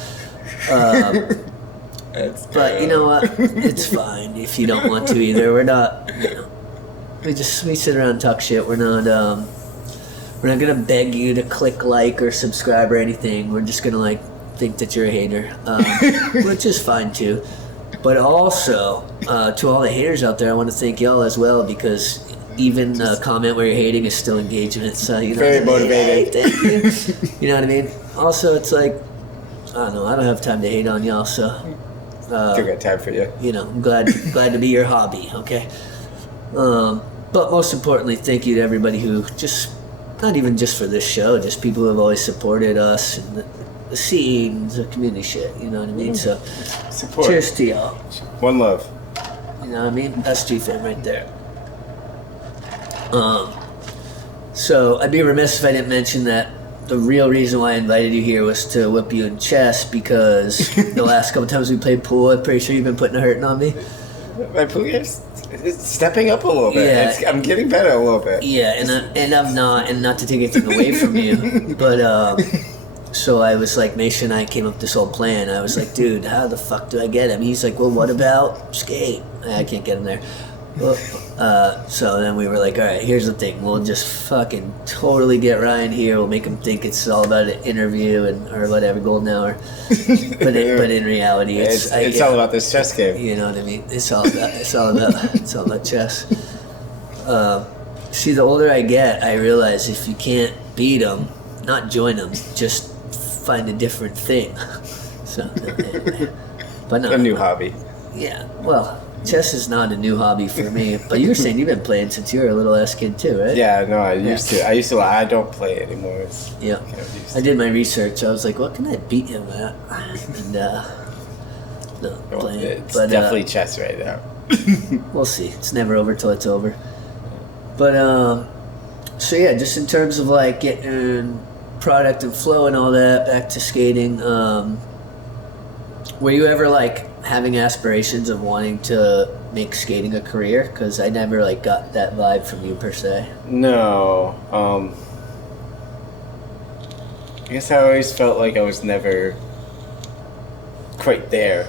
But you know what? It's fine if you don't want to either. We're not, you know, we sit around and talk shit. We're not gonna beg you to click like or subscribe or anything. We're just gonna like think that you're a hater, which is fine too. But also, to all the haters out there, I want to thank y'all as well, because even a comment where you're hating is still engagement. So, you know, Very Hey, motivating. thank you. You know what I mean? Also, it's like, I don't know. I don't have time to hate on y'all, so Still got time for you. you know, I'm glad to be your hobby. Okay. But most importantly, thank you to everybody who just, not even just for this show, just people who have always supported us and the scenes, the community shit. You know what I mean? So, Support. cheers to y'all. One love. You know what I mean? That's G-Fam right there. So I'd be remiss if I didn't mention that the real reason why I invited you here was to whip you in chess, because the last couple times we played pool, I'm pretty sure you've been putting a hurting on me. My pool game's it's stepping up a little bit. Yeah. I'm getting better a little bit. Yeah, and I'm not, and not to take anything away from you, but so I was like, Machia and I came up with this whole plan. I was like, dude, how the fuck do I get him? He's like, well, what about skate? I can't get him there. Well, so then we were like, all right, here's the thing. We'll just fucking totally get Ryan here. We'll make him think it's all about an interview or whatever, golden hour. But in reality, It's yeah, all about this chess game. you know what I mean? It's all about chess. See, the older I get, I realize if you can't beat them, not join them, just find a different thing. So, but no, A new hobby. yeah. Well, chess is not a new hobby for me. But you were saying you've been playing since you were a little ass kid too, right? Yeah, no, I used to. I don't play it anymore. It's Yeah. kind of used I to. did my research. I was like, what can I beat him at? And no, Well, playing. it's But definitely chess right now. we'll see. It's never over till it's over. But so yeah, just in terms of like getting product and flow and all that, back to skating. Were you ever like having aspirations of wanting to make skating a career? Because I never like got that vibe from you per se. No. I guess I always felt like I was never quite there.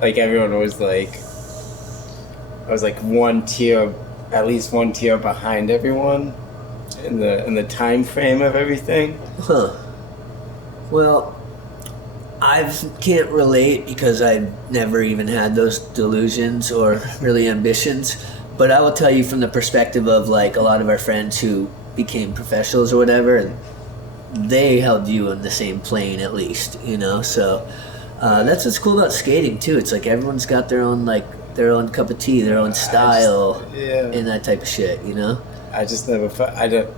Like everyone was like, I was like at least one tier behind everyone in the time frame of everything. Huh. Well, I can't relate because I've never even had those delusions or really ambitions. But I will tell you from the perspective of like a lot of our friends who became professionals or whatever, and they held you in the same plane at least, you know? So that's what's cool about skating too. It's like everyone's got their own like their own cup of tea, their own style, yeah. and that type of shit. You know. I just never felt. I don't.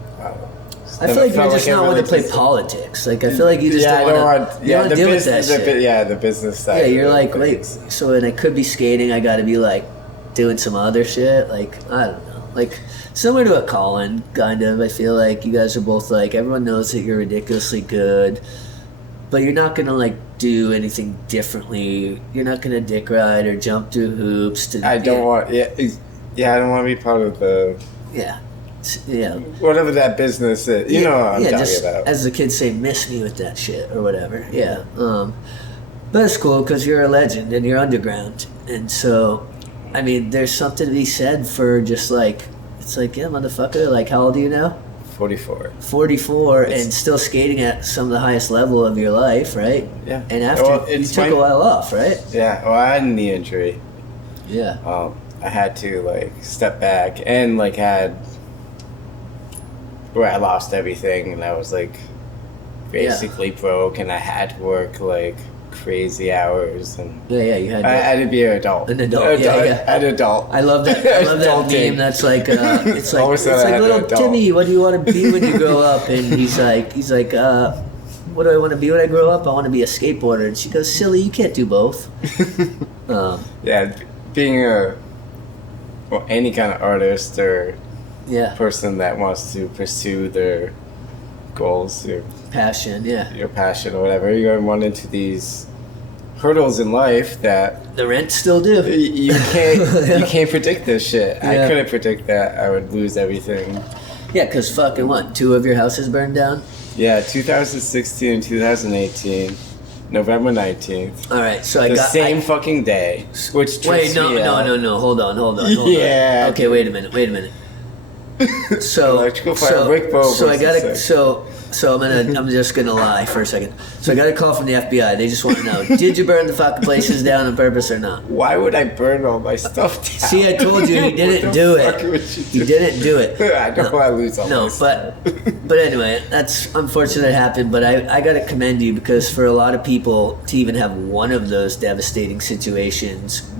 I feel like you're just not one to play politics. Like I feel like you just don't want to. You don't deal with that shit. The business side. Yeah, you're like, wait. So when I could be skating, I got to be like doing some other shit. Like I don't know. Like similar to a Colin, kind of. I feel like you guys are both like everyone knows that you're ridiculously good, but you're not gonna like do anything differently. You're not gonna dick ride or jump through hoops. I don't want. Yeah, I don't want to be part of the. Yeah. Yeah. Whatever that business is, you know what I'm talking just, about. As the kids say, miss me with that shit or whatever. Yeah. But it's cool because you're a legend and you're underground, and so, I mean, there's something to be said for just like, it's like, yeah, motherfucker. Like, how old are you now? 44. 44, and still skating at some of the highest level of your life, right? Yeah. And after you took a while off, right? Yeah. Well, I had a knee injury. Yeah. I had to like step back and like had. Where I lost everything and I was like basically broke and I had to work like crazy hours and you had I had to be an adult. An adult, An adult. I love that. I love that meme. That's like it's like little Timmy. What do you want to be when you grow up? And he's like, what do I want to be when I grow up? I want to be a skateboarder. And she goes, silly, you can't do both. Yeah, being any kind of artist or person that wants to pursue their goals, your passion, your passion or whatever, you're going to run into these hurdles in life that the rent still do. You can't you can't predict this shit. I couldn't predict that I would lose everything. Yeah, because fucking what? 2 of your houses burned down? Yeah, 2016 and 2018. November 19th. All right, so I the got same fucking day. Which wait, no, hold on. Yeah. Okay, wait a minute. So electrical fire, Rick Bowe. So I gotta. So I'm just gonna lie for a second. So I got a call from the FBI. They just want to know: did you burn the fucking places down on purpose or not? Why would I burn all my stuff down? See, I told you he didn't do it. He didn't do it. I don't want to lose all my stuff. But anyway, that's unfortunate it happened. But I gotta commend you because for a lot of people to even have one of those devastating situations,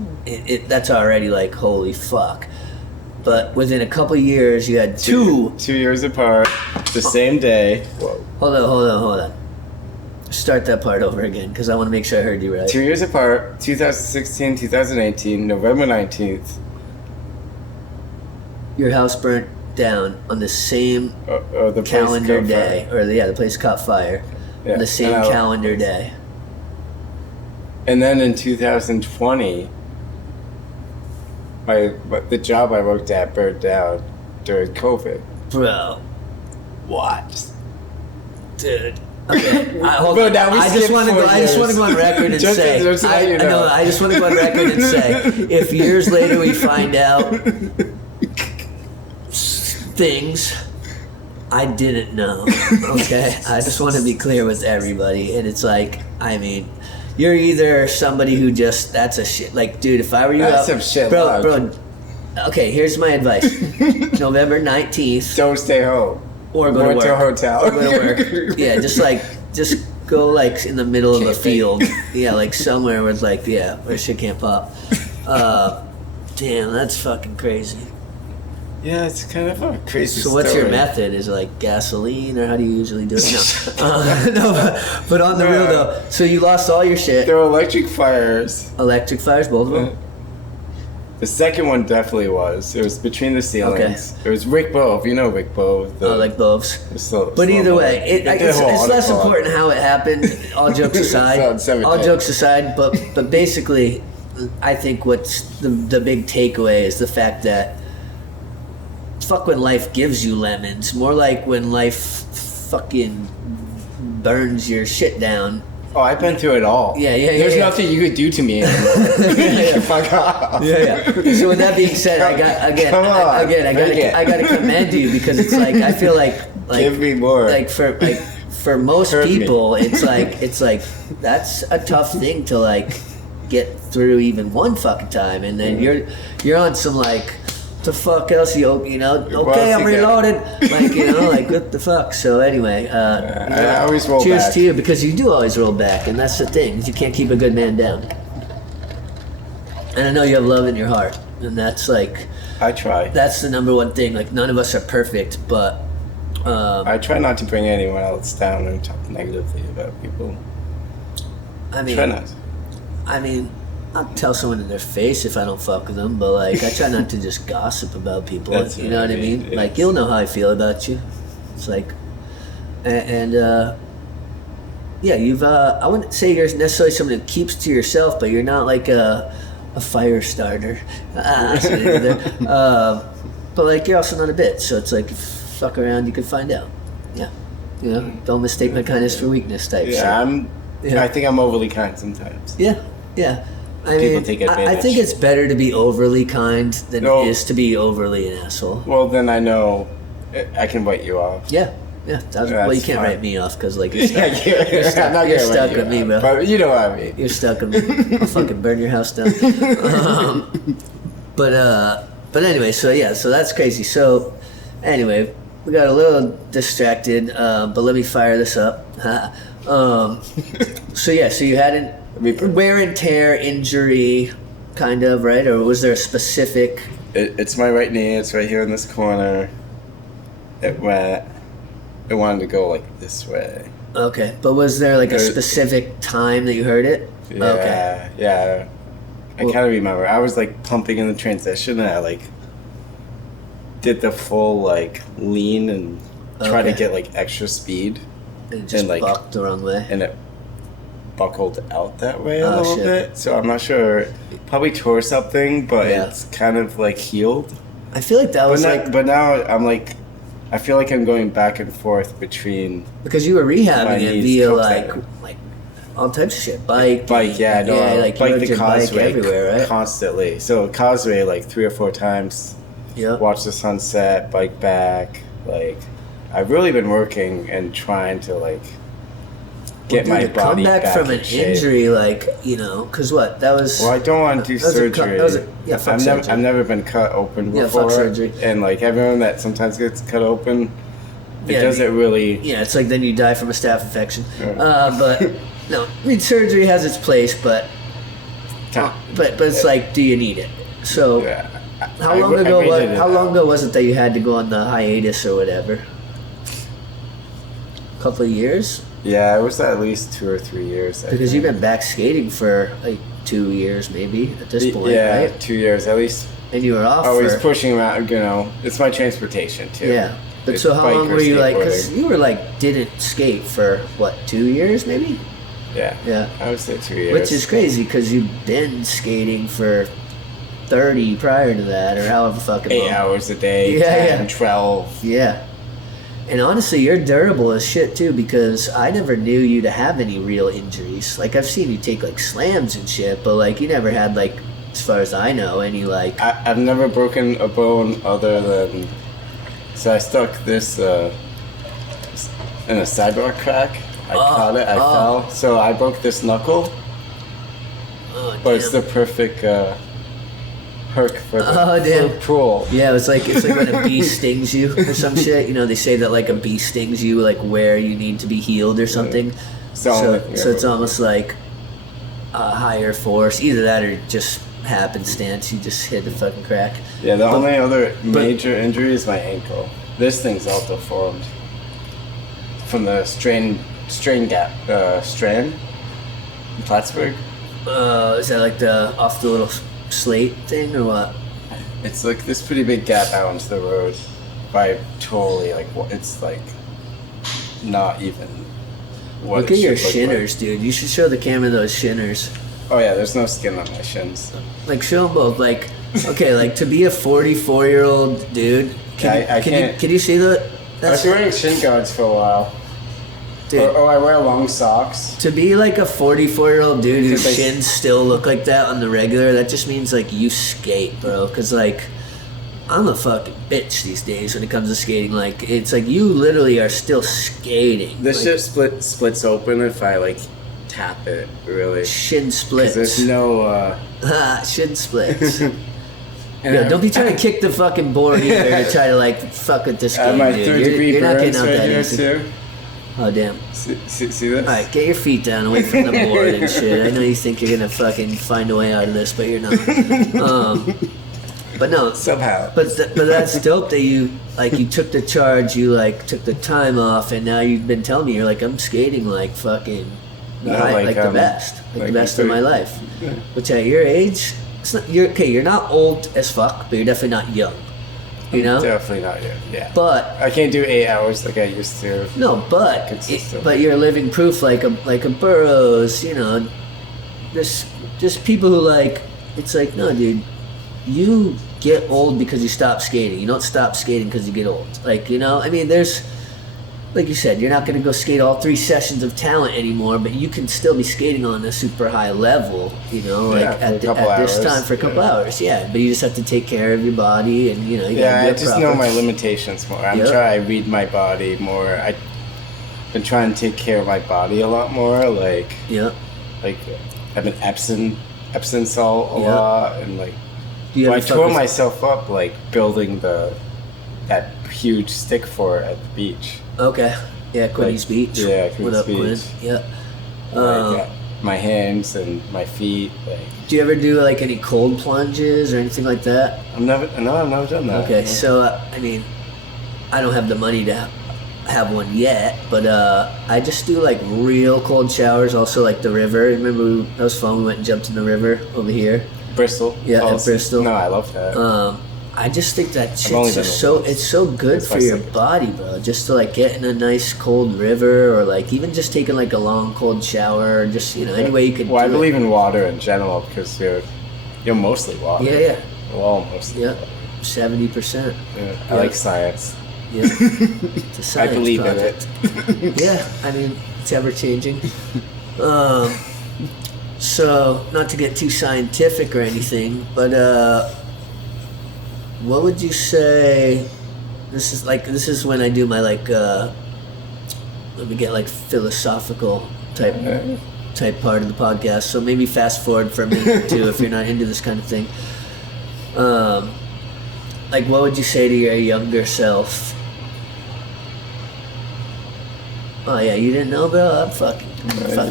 that's already like holy fuck. But within a couple of years, you had two 2 years apart, the same day. Whoa. Hold on. Start that part over again, because I want to make sure I heard you right. 2 years apart, 2016, 2018, November 19th. Your house burnt down on the same the calendar day. The place caught fire on the same calendar day. And then in 2020... the job I worked at burned down during COVID. Bro. What? Dude. Okay. I just want to go on record and say. I just want to go on record and say, if years later we find out things I didn't know, okay? I just want to be clear with everybody. And it's like, I mean, you're either somebody who just, that's a shit, like, dude, if I were you that's some shit, bro, okay, here's my advice. November 19th. Don't stay home. Or go to work. To a hotel. Or go to work. Yeah, just go, like, in the middle of a field. Yeah, like, somewhere where, like, where shit can't pop. Damn, that's fucking crazy. Yeah, it's kind of a crazy So what's your method? Is it like gasoline, or how do you usually do it? No, but on the real though. So you lost all your shit. There were electric fires. Electric fires, both of them? The second one definitely was. It was between the ceilings. Okay. It was Rick Bowe. You know Rick Bowe. Like Boves. But either way, it's less important how it happened. All jokes aside. But basically, I think what's the big takeaway is the fact that fuck when life gives you lemons. More like when life fucking burns your shit down. Oh, I've been through it all. Yeah. There's nothing you could do to me anymore. Fuck off. Yeah. So with that being said, I gotta commend you because it's like I feel like give me more. Like for most people, it's like that's a tough thing to like get through even one fucking time, and then you're on some like. The fuck else you know? Okay, I'm reloaded. Like, you know, like what the fuck? So anyway, I always roll cheers back. to you because you do always roll back, and that's the thing. You can't keep a good man down. And I know you have love in your heart, and that's like I try. that's the number one thing. Like none of us are perfect, but I try not to bring anyone else down and talk negatively about people. I mean, Try not. I mean, I'll tell someone in their face if I don't fuck with them, but like I try not to just gossip about people. That's You know what I mean? right. Like you'll know how I feel about you. It's like, and yeah, you've I wouldn't say you're necessarily someone who keeps to yourself, but you're not like a fire starter. But like you're also not a bitch, so it's like if you fuck around, you can find out. Yeah, you know, don't mistake my kindness for weakness type shit. Yeah, I think I'm overly kind sometimes. Yeah, yeah. I People mean, take I advantage. think it's better to be overly kind than No. it is to be overly an asshole. Well, then I know I can write you off. Yeah, yeah. Well, you That's can't fine. write me off because like you're Yeah, stuck, you're stuck, I'm not you're gonna stuck write with me, you bro. off, but you know what I mean. You're stuck with me. I'll fucking burn your house down. But anyway, so yeah, so that's crazy. So anyway, we got a little distracted, but let me fire this up. So yeah, so you had an wear and tear injury, kind of, right? Or was there a specific? It's my right knee. It's right here in this corner. It wanted to go like this way. Okay, but was there like a specific time that you heard it? Yeah, Okay. yeah. I Well- kind of remember. I was like pumping in the transition, and I like did the full like lean and try to Okay. get like extra speed, And it just like- bucked the wrong way. and it buckled out that way a Oh, little shit. bit. So I'm not sure. Probably tore something, but Yeah. it's kind of like healed. I feel like that was But now I'm like, I feel like I'm going back and forth between because you were my rehabbing it knees via cooked like out. all types of shit. Bike, yeah, no, like you bike rode the your bike causeway everywhere, right? constantly. So causeway like 3 or 4 times. Yeah. Watch the sunset, bike back. Like I've really been working and trying to like get Well, my dude, to body come back back from in an shape. injury, like that was that was. Well, I don't want to do that was a surgery. that was a- yeah, fuck surgery. I've never been cut open Yeah, before. fuck surgery. And like everyone that sometimes gets cut open, it Yeah, doesn't really. Yeah, it's like then you die from a staph infection. Yeah. But no, I mean surgery has its place, but it's like, do you need it? So Yeah. how I- long I ago? rated it How long out. ago was it that you had to go on the hiatus or whatever? A couple of years, Yeah, it was at least 2 or 3 years. I because you've think. been back skating for like 2 years, maybe at this point, Yeah, right? 2 years at least. And you were off Always for pushing around. You know, it's my transportation too. yeah. But It's so how bike long or were you like? Because skateboarding. you were like didn't skate for what 2 years, maybe? Yeah. Yeah. I would say 2 years. Which is crazy because you've been skating for 30 prior to that, or however fucking 8 long. hours a day, Yeah, 10, yeah. 12. Yeah. And honestly, you're durable as shit too, because I never knew you to have any real injuries. Like I've seen you take like slams and shit, but like you never had like, as far as I know, any like. I've never broken a bone other than. So I stuck this in a sidewalk crack. I caught it. I fell. So I broke this knuckle, Oh, but it's damn. the perfect perk for the Oh, damn. for pool. Yeah, it's like when a bee stings you or some shit. You know, they say that like a bee stings you like where you need to be healed or something. So it's almost like a higher force, either that or just happenstance. You just hit the fucking crack. Yeah, the only other major injury is my ankle. This thing's all deformed from the strand in Plattsburgh. Is that like the off the little slate thing or what? It's like this pretty big gap out into the road. By totally like it's like not even. What Look it at your should look shinners, dude. You should show the camera those shinners. Like. Oh yeah, there's no skin on my shins. Like show them both. Like okay, like to be a 44-year-old dude. I can't. Can you see that? I was wearing shin guards for a while. Dude. Or I wear long socks. To be like a 44-year-old dude whose Because I- shins still look like that on the regular, that just means like you skate, bro. Cause like I'm a fucking bitch these days when it comes to skating. Like it's like you literally are still skating. This like, shit splits open if I like tap it really. shin 'Cause splits. there's no. Shin splits. And Yeah, don't be trying to kick the fucking board either to try to like fuck with the I skate, have my dude. 3rd degree You're not getting burns out right that here easy. too. Oh, damn. See this? Alright, get your feet down away from the board and shit. I know you think you're gonna fucking find a way out of this, but you're not. But no. Somehow. But that's dope that you took the charge, you took the time off, and now you've been telling me you're like, I'm skating like fucking the best. Like the best of my life. Yeah. Which at your age, you're not old as fuck, but you're definitely not young. You know? Definitely not yet. Yeah. But I can't do 8 hours like I used to. no, but Consistent. but you're living proof like a Burroughs, you know. There's just people who it's like, no, dude, you get old because you stop skating. You don't stop skating because you get old. Like, you know, I mean, there's, like you said, you're not going to go skate all 3 sessions of talent anymore, but you can still be skating on a super high level, you know, at this time for a couple hours. Yeah, but you just have to take care of your body and, you know, you I gotta be just know my limitations more. I'm trying to read my body more. I've been trying to take care of my body a lot more. Like I've been Epsom salt a lot, and I tore myself up building that huge stick fort at the beach. Okay. Yeah, Quinny's Beach. Yeah, What up, Quinn? Yeah. My hands and my feet. Do you ever do any cold plunges or anything like that? I've never done that. Okay, so I mean, I don't have the money to have one yet, but I just do real cold showers. Also the river. Remember that was fun. We went and jumped in the river over here. Bristol. Yeah, at Bristol. No, I love that. I just think that shit's just it's so good for your body, bro. Just to get in a nice cold river, or even just taking a long cold shower, or just any way you could. Well, I believe in water in general because you're mostly water. Yeah. We're all mostly. Yeah, 70%. Yeah. I like science. Yeah, it's a science I believe project. in it. Yeah, I mean it's ever changing. So not to get too scientific or anything, but what would you say? This is when I do my let me get philosophical type part of the podcast. So maybe fast forward for a minute or two if you're not into this kind of thing. What would you say to your younger self? Oh yeah, you didn't know, bro? I'm fucking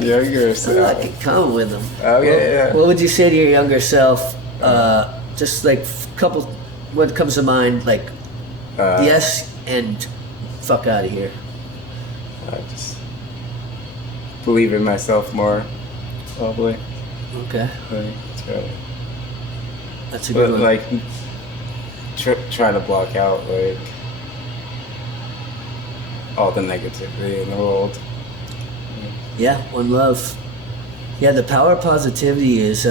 younger self. fucking coming with them. Okay, yeah. What would you say to your younger self? Just couple. What comes to mind? Yes and fuck out of here. I just believe in myself more, probably. Okay. That's a But good one. try to block out all the negativity in the world. Yeah, one love. Yeah, the power of positivity is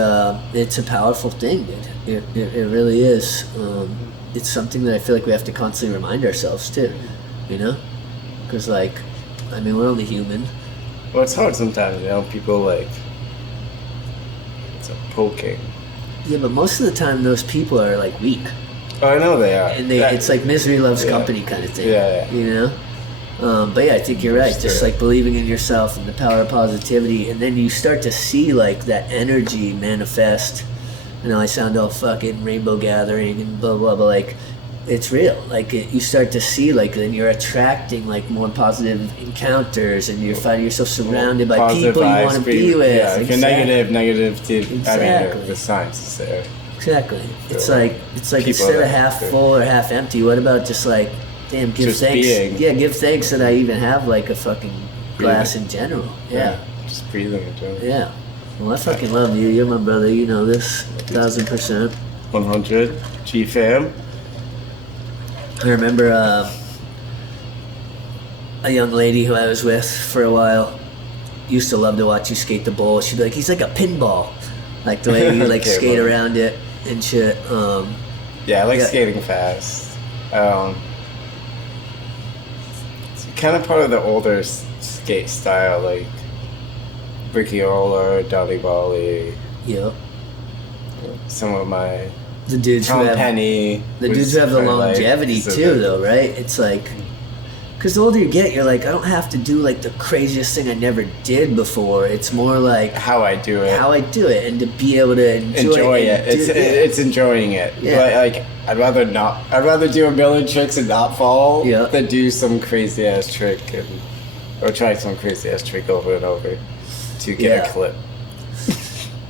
it's a powerful thing, dude. It really is. It's something that I feel like we have to constantly remind ourselves too, you know? Because I mean, we're only human. Well, it's hard sometimes, people it's a poking. Yeah, but most of the time those people are weak. Oh, I know they are. And it's misery loves company kind of thing. Yeah. You know? But yeah, I think you're right. Just Sure. believing in yourself and the power of positivity, and then you start to see that energy manifest. I sound all fucking rainbow gathering and blah blah, but it's real. You start to see then you're attracting more positive encounters, and you're finding yourself surrounded by Positive people you vibes, want to be with. Yeah, if you're negative. I Exactly. mean, the science is there. Exactly. It's Yeah. like instead of half full or half empty, what about just damn, give Just thanks. being. Yeah, give thanks that I even have a fucking glass Breathing. in general. Yeah. Just breathing into it. Yeah. Well, I fucking love you. You're my brother. You know this. 1,000%. 100 G fam. I remember a young lady who I was with for a while used to love to watch you skate the bowl. She'd be like, he's like a pinball. The way you Okay, skate well. around it and shit. Yeah, I like Yeah. skating fast. It's kind of part of the older skate style, Bricchiola, Dolly Volley. Yeah. Some of my The dudes who Tom have Penny. the was dudes who have the kinda longevity so too, that- though, right? It's because the older you get, you're I don't have to do the craziest thing I never did before. It's more How I do it. how I do it, and to be able to enjoy it. and do- It's enjoying it. Yeah. But I'd rather not. I'd rather do a million tricks and not fall Yeah. than do some crazy ass trick and or try some crazy ass trick over and over to get a clip.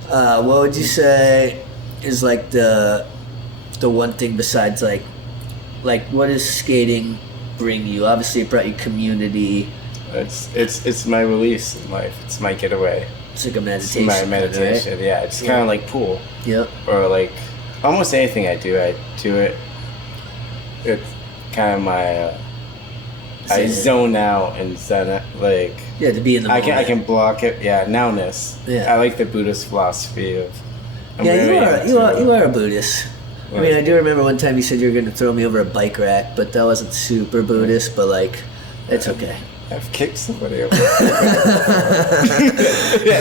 What would you say is like the one thing besides like what does skating bring you? Obviously, it brought you community. It's my release in life. It's my getaway. It's like a meditation. It's my meditation. Right? Yeah, it's kind of like pool. Yep. Or like almost anything I do it. It's kind of my. I zone out and zen like. Yeah, to be in the moment. I can block it. Yeah, nowness. Yeah. I like the Buddhist philosophy of. You are a Buddhist. I mean, I do remember one time you said you were going to throw me over a bike rack, but that wasn't super Buddhist. But like, it's okay. I've kicked somebody over. Yeah,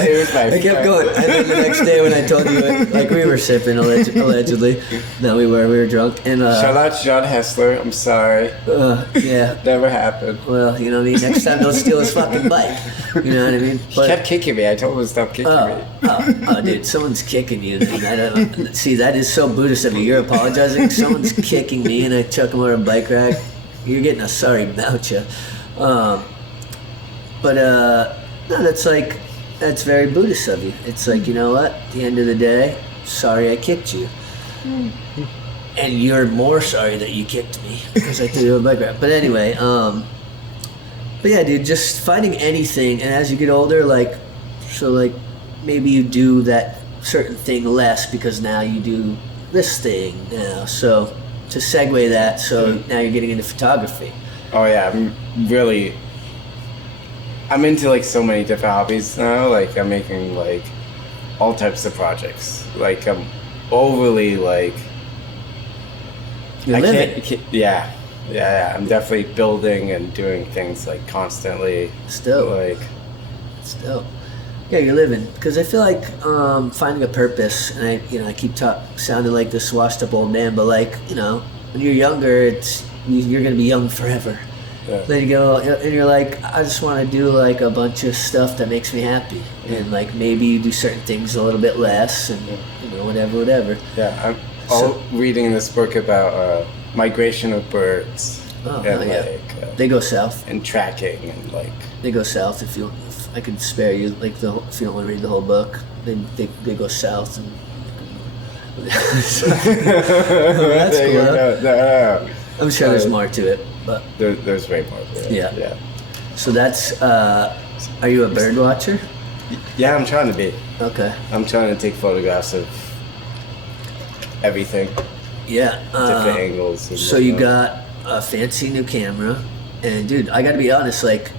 it was my. I kept going, and then the next day when I told you, like we were sipping allegedly. No, we were drunk. And shout out to John Hessler. I'm sorry. Yeah. Never happened. Well, you know what I mean. Next time, don't steal his fucking bike. You know what I mean? He kept kicking me. I told him to stop kicking me. Oh, dude, someone's kicking you. And I don't see. That is so Buddhist of you. You're apologizing. Someone's kicking me, and I chuck him over a bike rack. You're getting a sorry about you. But no, that's very Buddhist of you. It's like, you know what? At the end of the day, sorry I kicked you. And you're more sorry that you kicked me because I threw you a bike rack. But anyway, but yeah, dude, just finding anything. And as you get older, like maybe you do that certain thing less because now you do this thing now. So to segue that, so now you're getting into photography. Oh yeah, I'm into like so many different hobbies now. Like I'm making like all types of projects. Like I'm overly like. You're living. Yeah. I'm definitely building and doing things like constantly. Still. Yeah, you're living. Because I feel like finding a purpose, and I keep sounding like this washed up old man, but like when you're younger, you're gonna be young forever. Yeah. Then you go, and you're like, I just want to do like a bunch of stuff that makes me happy, and like maybe you do certain things a little bit less, and whatever. Yeah, I'm reading this book about migration of birds. Oh, and yeah. They go south. And tracking and like. They go south if I could spare you like if you don't want to read the whole book. They go south and. That's cool. No. I'm sure there's more to it, but there's way more to it. Yeah. So that's. Are you a bird watcher? Yeah, I'm trying to be. Okay. I'm trying to take photographs of everything. Yeah. Different angles. And so you got a fancy new camera, and dude, I got to be honest, like,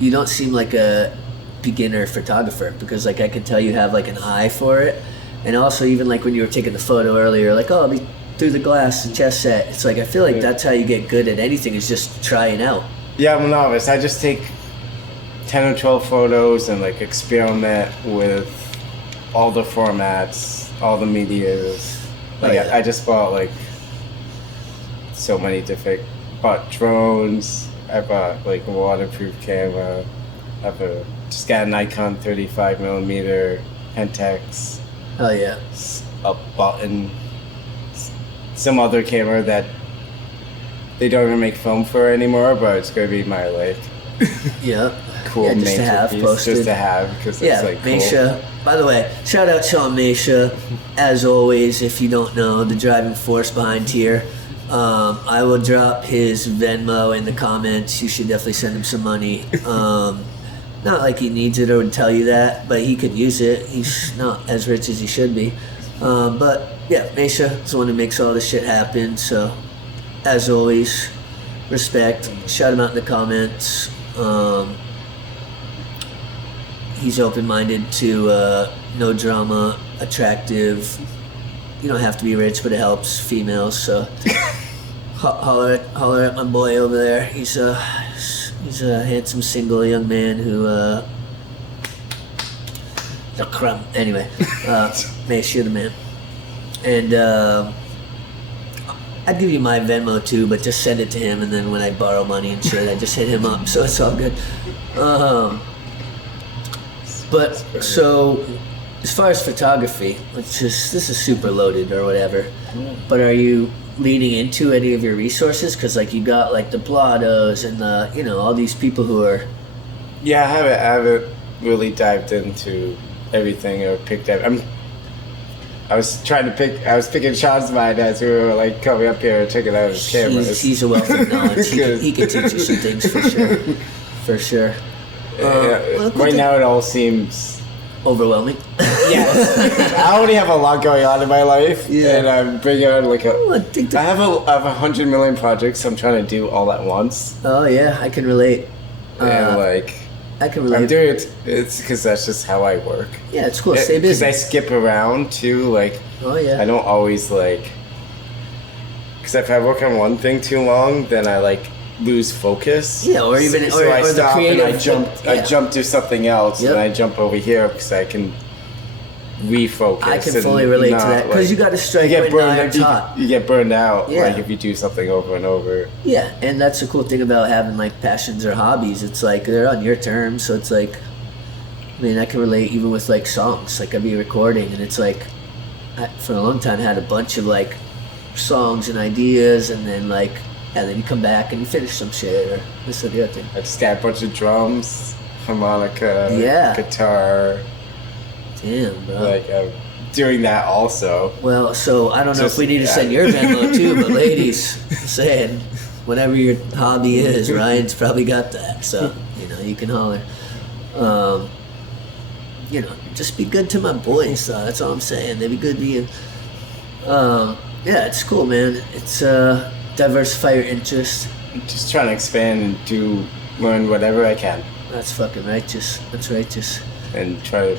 you don't seem like a beginner photographer because like I can tell you have like an eye for it, and also even like when you were taking the photo earlier, like I'll be through the glass and chest set. It's like I feel like that's how you get good at anything is just trying out. Yeah, I'm a novice. I just take 10 or 12 photos and like experiment with all the formats, all the medias. Like I just bought like so many different. Bought drones. I bought like a waterproof camera. Just got a Nikon 35mm Pentax. Oh yeah. A button. Some other camera that they don't even make film for anymore, but it's gonna be my like yeah cool just to have posted. Just to have because it's like cool. Machia. By the way, shout out Shaun Machia. As always, if you don't know, the driving force behind here. I will drop his Venmo in the comments. You should definitely send him some money. Not like he needs it or would tell you that, but he could use it. He's not as rich as he should be. But yeah, Machia is the one who makes all this shit happen. So, as always, respect. Shout him out in the comments. He's open-minded to no drama, attractive. You don't have to be rich, but it helps females. So holler at my boy over there. He's a handsome single young man who anyway, Machia the man. And I'd give you my Venmo too, but just send it to him, and then when I borrow money and shit, I just hit him up, so it's all good. But so as far as photography, this is super loaded or whatever, but are you leaning into any of your resources? Because like you got like the Blottos and the all these people who are Yeah, I haven't really dived into everything or picked up. I was picking Shaun's mind as we were like coming up here and checking out his cameras. He's a wealth of knowledge. He can teach you some things for sure. For sure. Right now it all seems overwhelming. Yes. I already have a lot going on in my life, and I'm bringing on like I have 100 million projects I'm trying to do all at once. Oh yeah, I can relate. And like I can relate. I'm doing it. It's because that's just how I work. Yeah, it's cool. Stay busy. Because I skip around too. Like, oh yeah. I don't always like. Because if I work on one thing too long, then I like lose focus. Yeah, or even so I stop the creative. And I jump to something else, and I jump over here because I can refocus. I can fully relate to that because you got to strike when iron's hot. You get burned out, like if you do something over and over. Yeah, and that's the cool thing about having like passions or hobbies. It's like they're on your terms, so it's like, I mean, I can relate even with like songs. Like I'd be recording, and it's like, for a long time, I had a bunch of like songs and ideas, and then like, then you come back and you finish some shit or this or the other thing. I just got a bunch of drums, harmonica, guitar. Damn, bro. Like I'm doing that also. Well, so I don't know if we need to send your Venmo too, but ladies, I'm saying, whatever your hobby is, Ryan's probably got that. So, you can holler. Just be good to my boys. That's all I'm saying. They be good to you. Yeah, it's cool, man. It's diversify your interest. I'm just trying to expand and learn whatever I can. That's fucking righteous. That's righteous. And try to,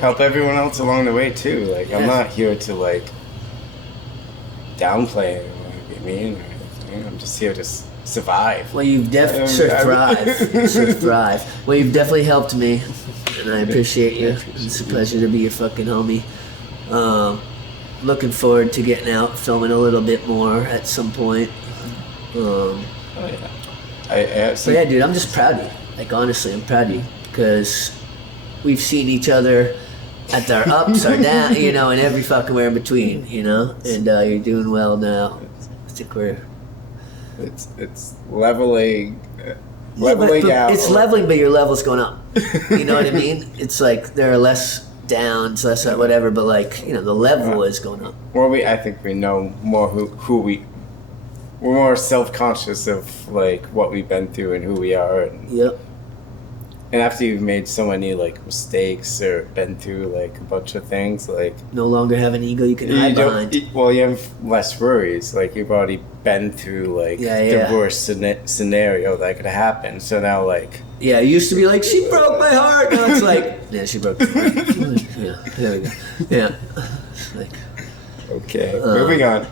help everyone else along the way too. Like I'm not here to like downplay or be mean or anything. I'm just here to survive. Well, you've definitely thrive. Well, you've definitely helped me, and I appreciate you. It's a pleasure to be your fucking homie. Looking forward to getting out, filming a little bit more at some point. So yeah, dude, I'm just proud of you. Like honestly, I'm proud of you because we've seen each other at our ups, our down, and every fucking where in between, and you're doing well now. I think it's leveling out. It's leveling, but your level's going up. You know what I mean? It's like there are less downs, less whatever, but like the level is going up. Well, I think we know more who we're more self-conscious of like what we've been through and who we are. Yep. And after you've made so many like mistakes or been through like a bunch of things, like no longer have an ego you can hide behind. Well, you have less worries. Like you've already been through like the worst scenario that could happen. So now like it used to be like she broke my heart. Now it's like she broke my heart. Yeah, there we go. Yeah, it's like okay, moving on.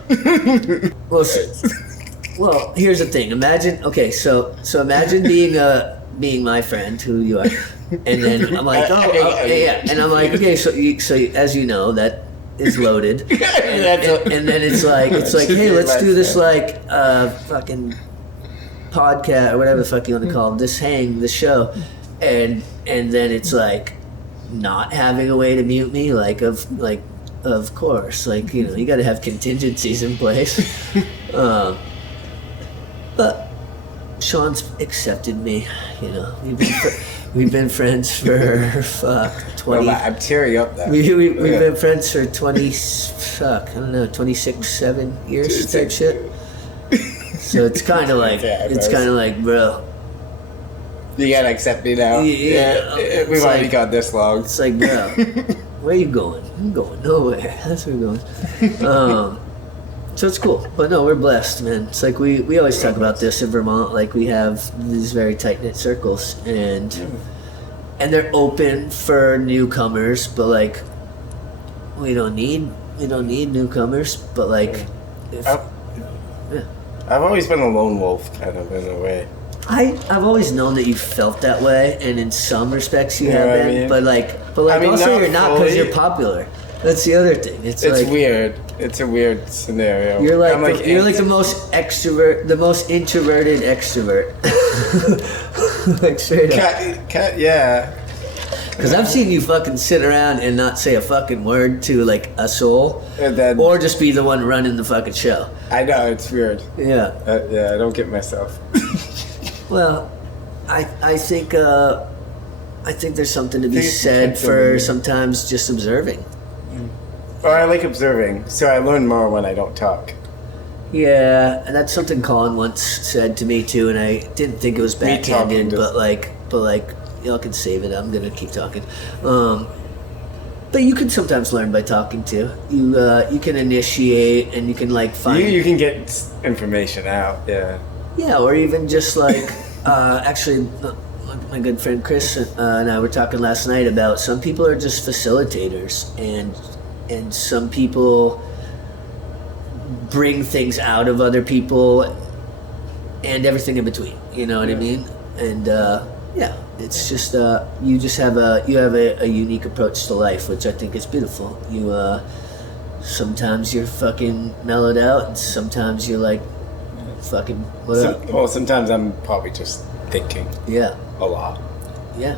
Well, here's the thing. Imagine imagine being my friend, who you are, and then I'm like, and I'm like, okay, so as you know, that is loaded, and then it's like, hey, let's do this like fucking podcast or whatever the fuck you want to call it, this show, and then it's like not having a way to mute me, of course, like you got to have contingencies in place, but Shaun's accepted me, We've been friends for 20. Well, I'm tearing up now. We've been friends for 27 years type shit. So it's kind of like, bro. You gotta accept me now. Yeah, we've already got this long. It's like, bro, where are you going? I'm going nowhere. That's where we're going. So it's cool, but no, we're blessed, man. It's like we always talk about this in Vermont. Like we have these very tight knit circles, and they're open for newcomers, but like we don't need newcomers. But like, I've always been a lone wolf, kind of in a way. I've always known that you felt that way, and in some respects you have been. I mean? But also you're not because you're popular. That's the other thing. It's like, weird. It's a weird scenario. You're like the most extrovert, the most introverted extrovert. Like straight up. Yeah. Because I've seen you fucking sit around and not say a fucking word to like a soul, or just be the one running the fucking show. I know, it's weird. Yeah. I don't get myself. Well, I think there's something to be Think it's said for intentional. sometimes just observing. Or I like observing, so I learn more when I don't talk. Yeah, and that's something Colin once said to me too, and I didn't think it was Me talking backhanded, just- but like y'all can save it. I'm gonna keep talking. But you can sometimes learn by talking too. You can initiate, and you can like find You can get information out, yeah. yeah, or even just like actually. My good friend Chris and I were talking last night about some people are just facilitators, and some people bring things out of other people, and everything in between. You know what I mean? And yeah, it's just you just have a unique approach to life, which I think is beautiful. You sometimes you're fucking mellowed out, and sometimes you're like fucking what up? Well, sometimes I'm probably just thinking Yeah. a lot. Yeah.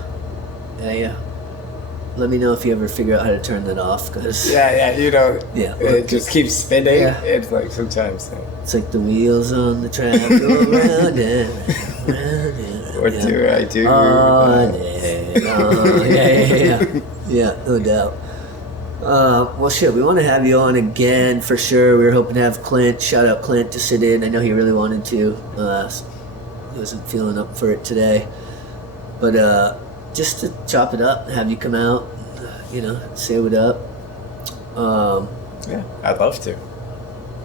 Let me know if you ever figure out how to turn that off, because Yeah, Yeah. it just keeps spinning. Yeah. It's like sometimes. it's like the wheels on the track go round and round and What round. do I do? On and on. Yeah, no doubt. Well, shit, we want to have you on again for sure. We were hoping to have Clint. Shout out Clint to sit in. I know he really wanted to. He wasn't feeling up for it today. But just to chop it up, have you come out, say what up. Yeah, I'd love to.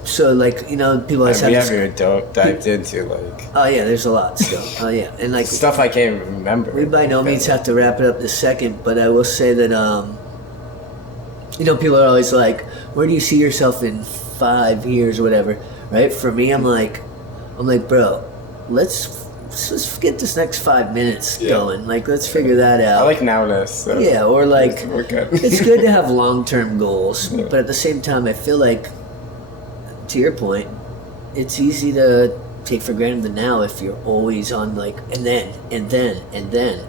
So, like, people always We have haven't this, even dived into like oh yeah, there's a lot still. Oh yeah, and like stuff I can't even remember. we by no means have to wrap it up this second, but I will say that people are always like, where do you see yourself in 5 years or whatever, right? For me, I'm like, bro, let's get this next 5 minutes going. Like, let's figure that out. I like nowness. So Yeah, or like, we're good. it's good to have long-term goals, Yeah. but at the same time, I feel like, to your point, it's easy to take for granted the now if you're always on like, and then,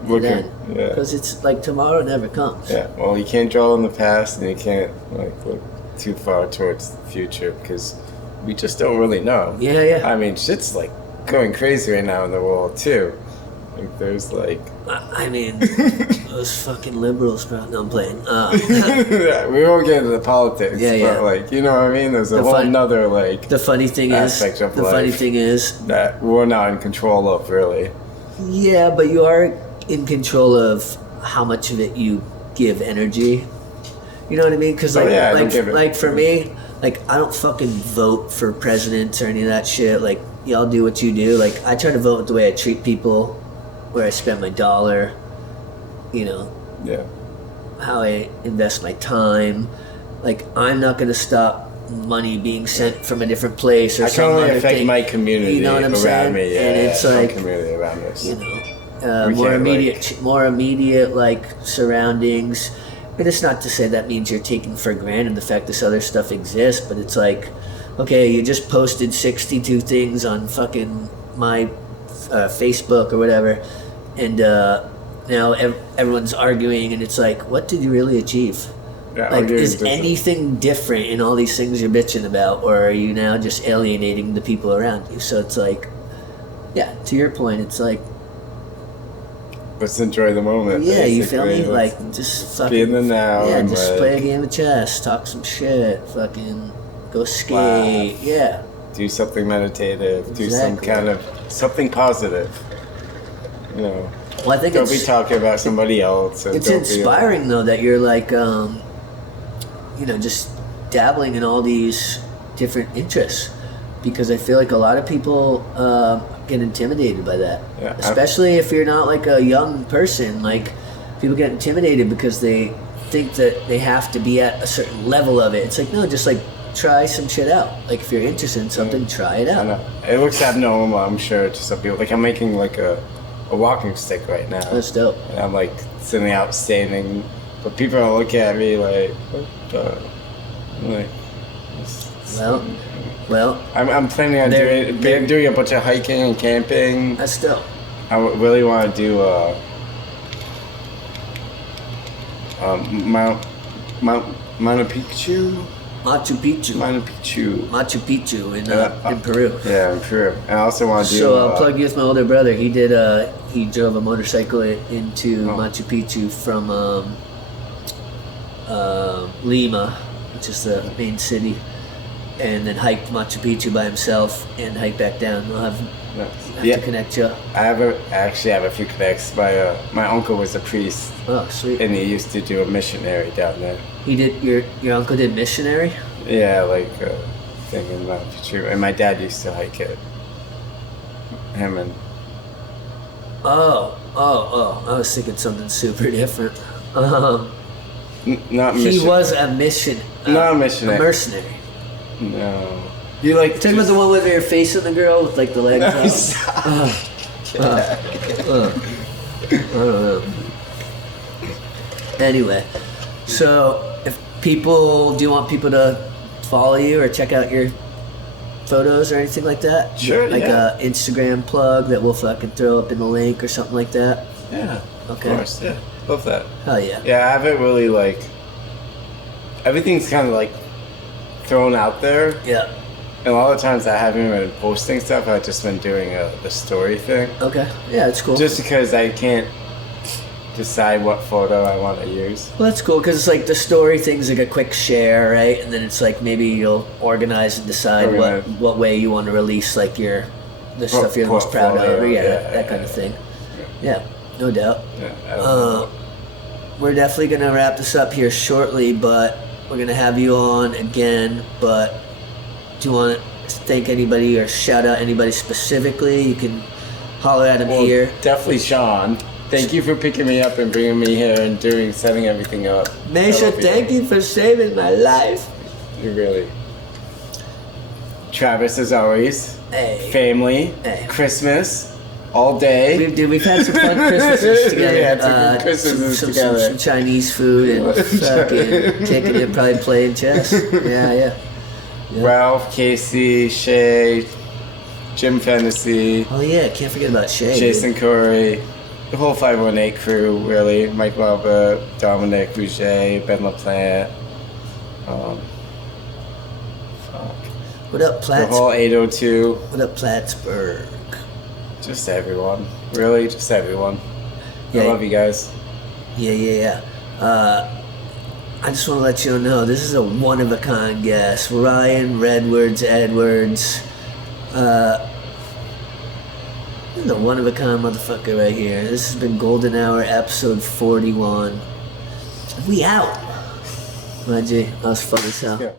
Looking, yeah. because it's like tomorrow never comes. Yeah, well, you can't dwell on the past, and you can't like look too far towards the future because we just don't really know. Yeah. I mean, shit's like going crazy right now in the world too. Like, there's like, I mean, those fucking liberals, bro. No, I'm playing. we won't get into the politics, Yeah. but like, you know what I mean? There's a The whole fun- nother like The funny thing aspect is, of life that we're not in control of, really. yeah, but you are in control of how much of it you give energy. You know what I mean? Because Oh, yeah, I don't give it- like for me, like I don't fucking vote for presidents or any of that shit. Like y'all do what you do. Like I try to vote with the way I treat people, where I spend my dollar. Yeah. How I invest my time. Like I'm not gonna stop money being sent from a different place or I can some only other affect thing. my community You know what I'm around saying? me. Yeah, And it's my like, community around us. We more can't, immediate like surroundings. And it's not to say that means you're taking for granted the fact this other stuff exists, but it's like, okay, you just posted 62 things on fucking my Facebook or whatever, and now everyone's arguing, and it's like, what did you really achieve? Yeah, Like, arguing is doesn't- anything different in all these things you're bitching about, or are you now just alienating the people around you? So it's like, yeah, to your point, it's like, Let's enjoy the moment. yeah, you feel me? basically. Let's Like, just fucking be in the now. yeah, and just like, play a game of chess, talk some shit, fucking go skate, yeah. do something meditative. Do some Exactly. kind of something positive. Well, I think Don't be it's talking about somebody else. And it's don't be, inspiring though that you're like, just dabbling in all these different interests, because I feel like a lot of people get intimidated by that, Yeah, especially if you're not like a young person. Like people get intimidated because they think that they have to be at a certain level of it. It's like, no, just like try some shit out. Like if you're interested in something, try it I out. know. It looks abnormal, I'm sure, to some people. Like I'm making like a walking stick right now. That's dope. And I'm like sitting out standing, but people are looking at me like, what the? I'm like, Well, I'm planning on doing a bunch of hiking and camping. that's dope. I really want to do Mount Picchu. Machu Picchu. Machu Picchu. Machu Picchu in Peru. Yeah, in Peru. And I also want to do. So I'll plug you with my older brother. He did he drove a motorcycle into Oh. Machu Picchu from Lima, which is the main city, and then hiked Machu Picchu by himself and hiked back down. We'll have Yeah. to connect you. I actually have a few connects. My uncle was a priest, Oh, sweet. and he used to do a missionary down there. He did. Your uncle did missionary. Yeah, like a thing in Machu Picchu, and my dad used to hike it. Him and Oh. I was thinking something super different. not He mission. was a mission. Not a missionary. A mercenary. No, you like Talking about the one where you're facing the girl with like the legs out. I don't know. Anyway, so do you want people to follow you or check out your photos or anything like that? Sure, Like yeah. a Instagram plug that we'll fucking throw up in the link or something like that. Yeah, Okay. of course, yeah, love that. Hell yeah. Yeah, I haven't really everything's kind of like thrown out there, Yeah. and a lot of times I haven't been posting stuff. I've just been doing the story thing, Okay. Yeah, it's cool. just because I can't decide what photo I want to use. Well, that's cool because it's like the story thing's like a quick share, right? And then it's like maybe you'll organize and decide Organize. what way you want to release like the stuff you're the most proud of, or portfolio, that kind of thing. Yeah, no doubt. Yeah, I don't know. We're definitely gonna wrap this up here shortly, but we're gonna have you on again. But do you want to thank anybody or shout out anybody specifically? You can holler at him Well, here. definitely Shaun. Thank you for picking me up and bringing me here and setting everything up. Masha, thank you for saving my life. You really. Travis, as always. Hey. Family. Hey. Christmas. All day. We've had some fun Christmases together. We had some good Christmases together. Some Chinese food and fucking kicking it, probably playing chess. Yeah. Ralph, Casey, Shay, Jim Fantasy, Oh yeah, can't forget about Shay. Jason Corey, the whole 518 crew, really. Mike Malva, Dominic Boucher, Ben LaPlante. What up, The Plattsburgh? whole 802. What up, Plattsburgh? Just everyone. Really, just everyone. Yeah. I love you guys. Yeah. I just want to let you know this is a one-of-a-kind guest. Ryan Redwards Edwards. This is a one-of-a-kind motherfucker right here. This has been Golden Hour, episode 41. We out. My G, that was fun as hell. Yeah.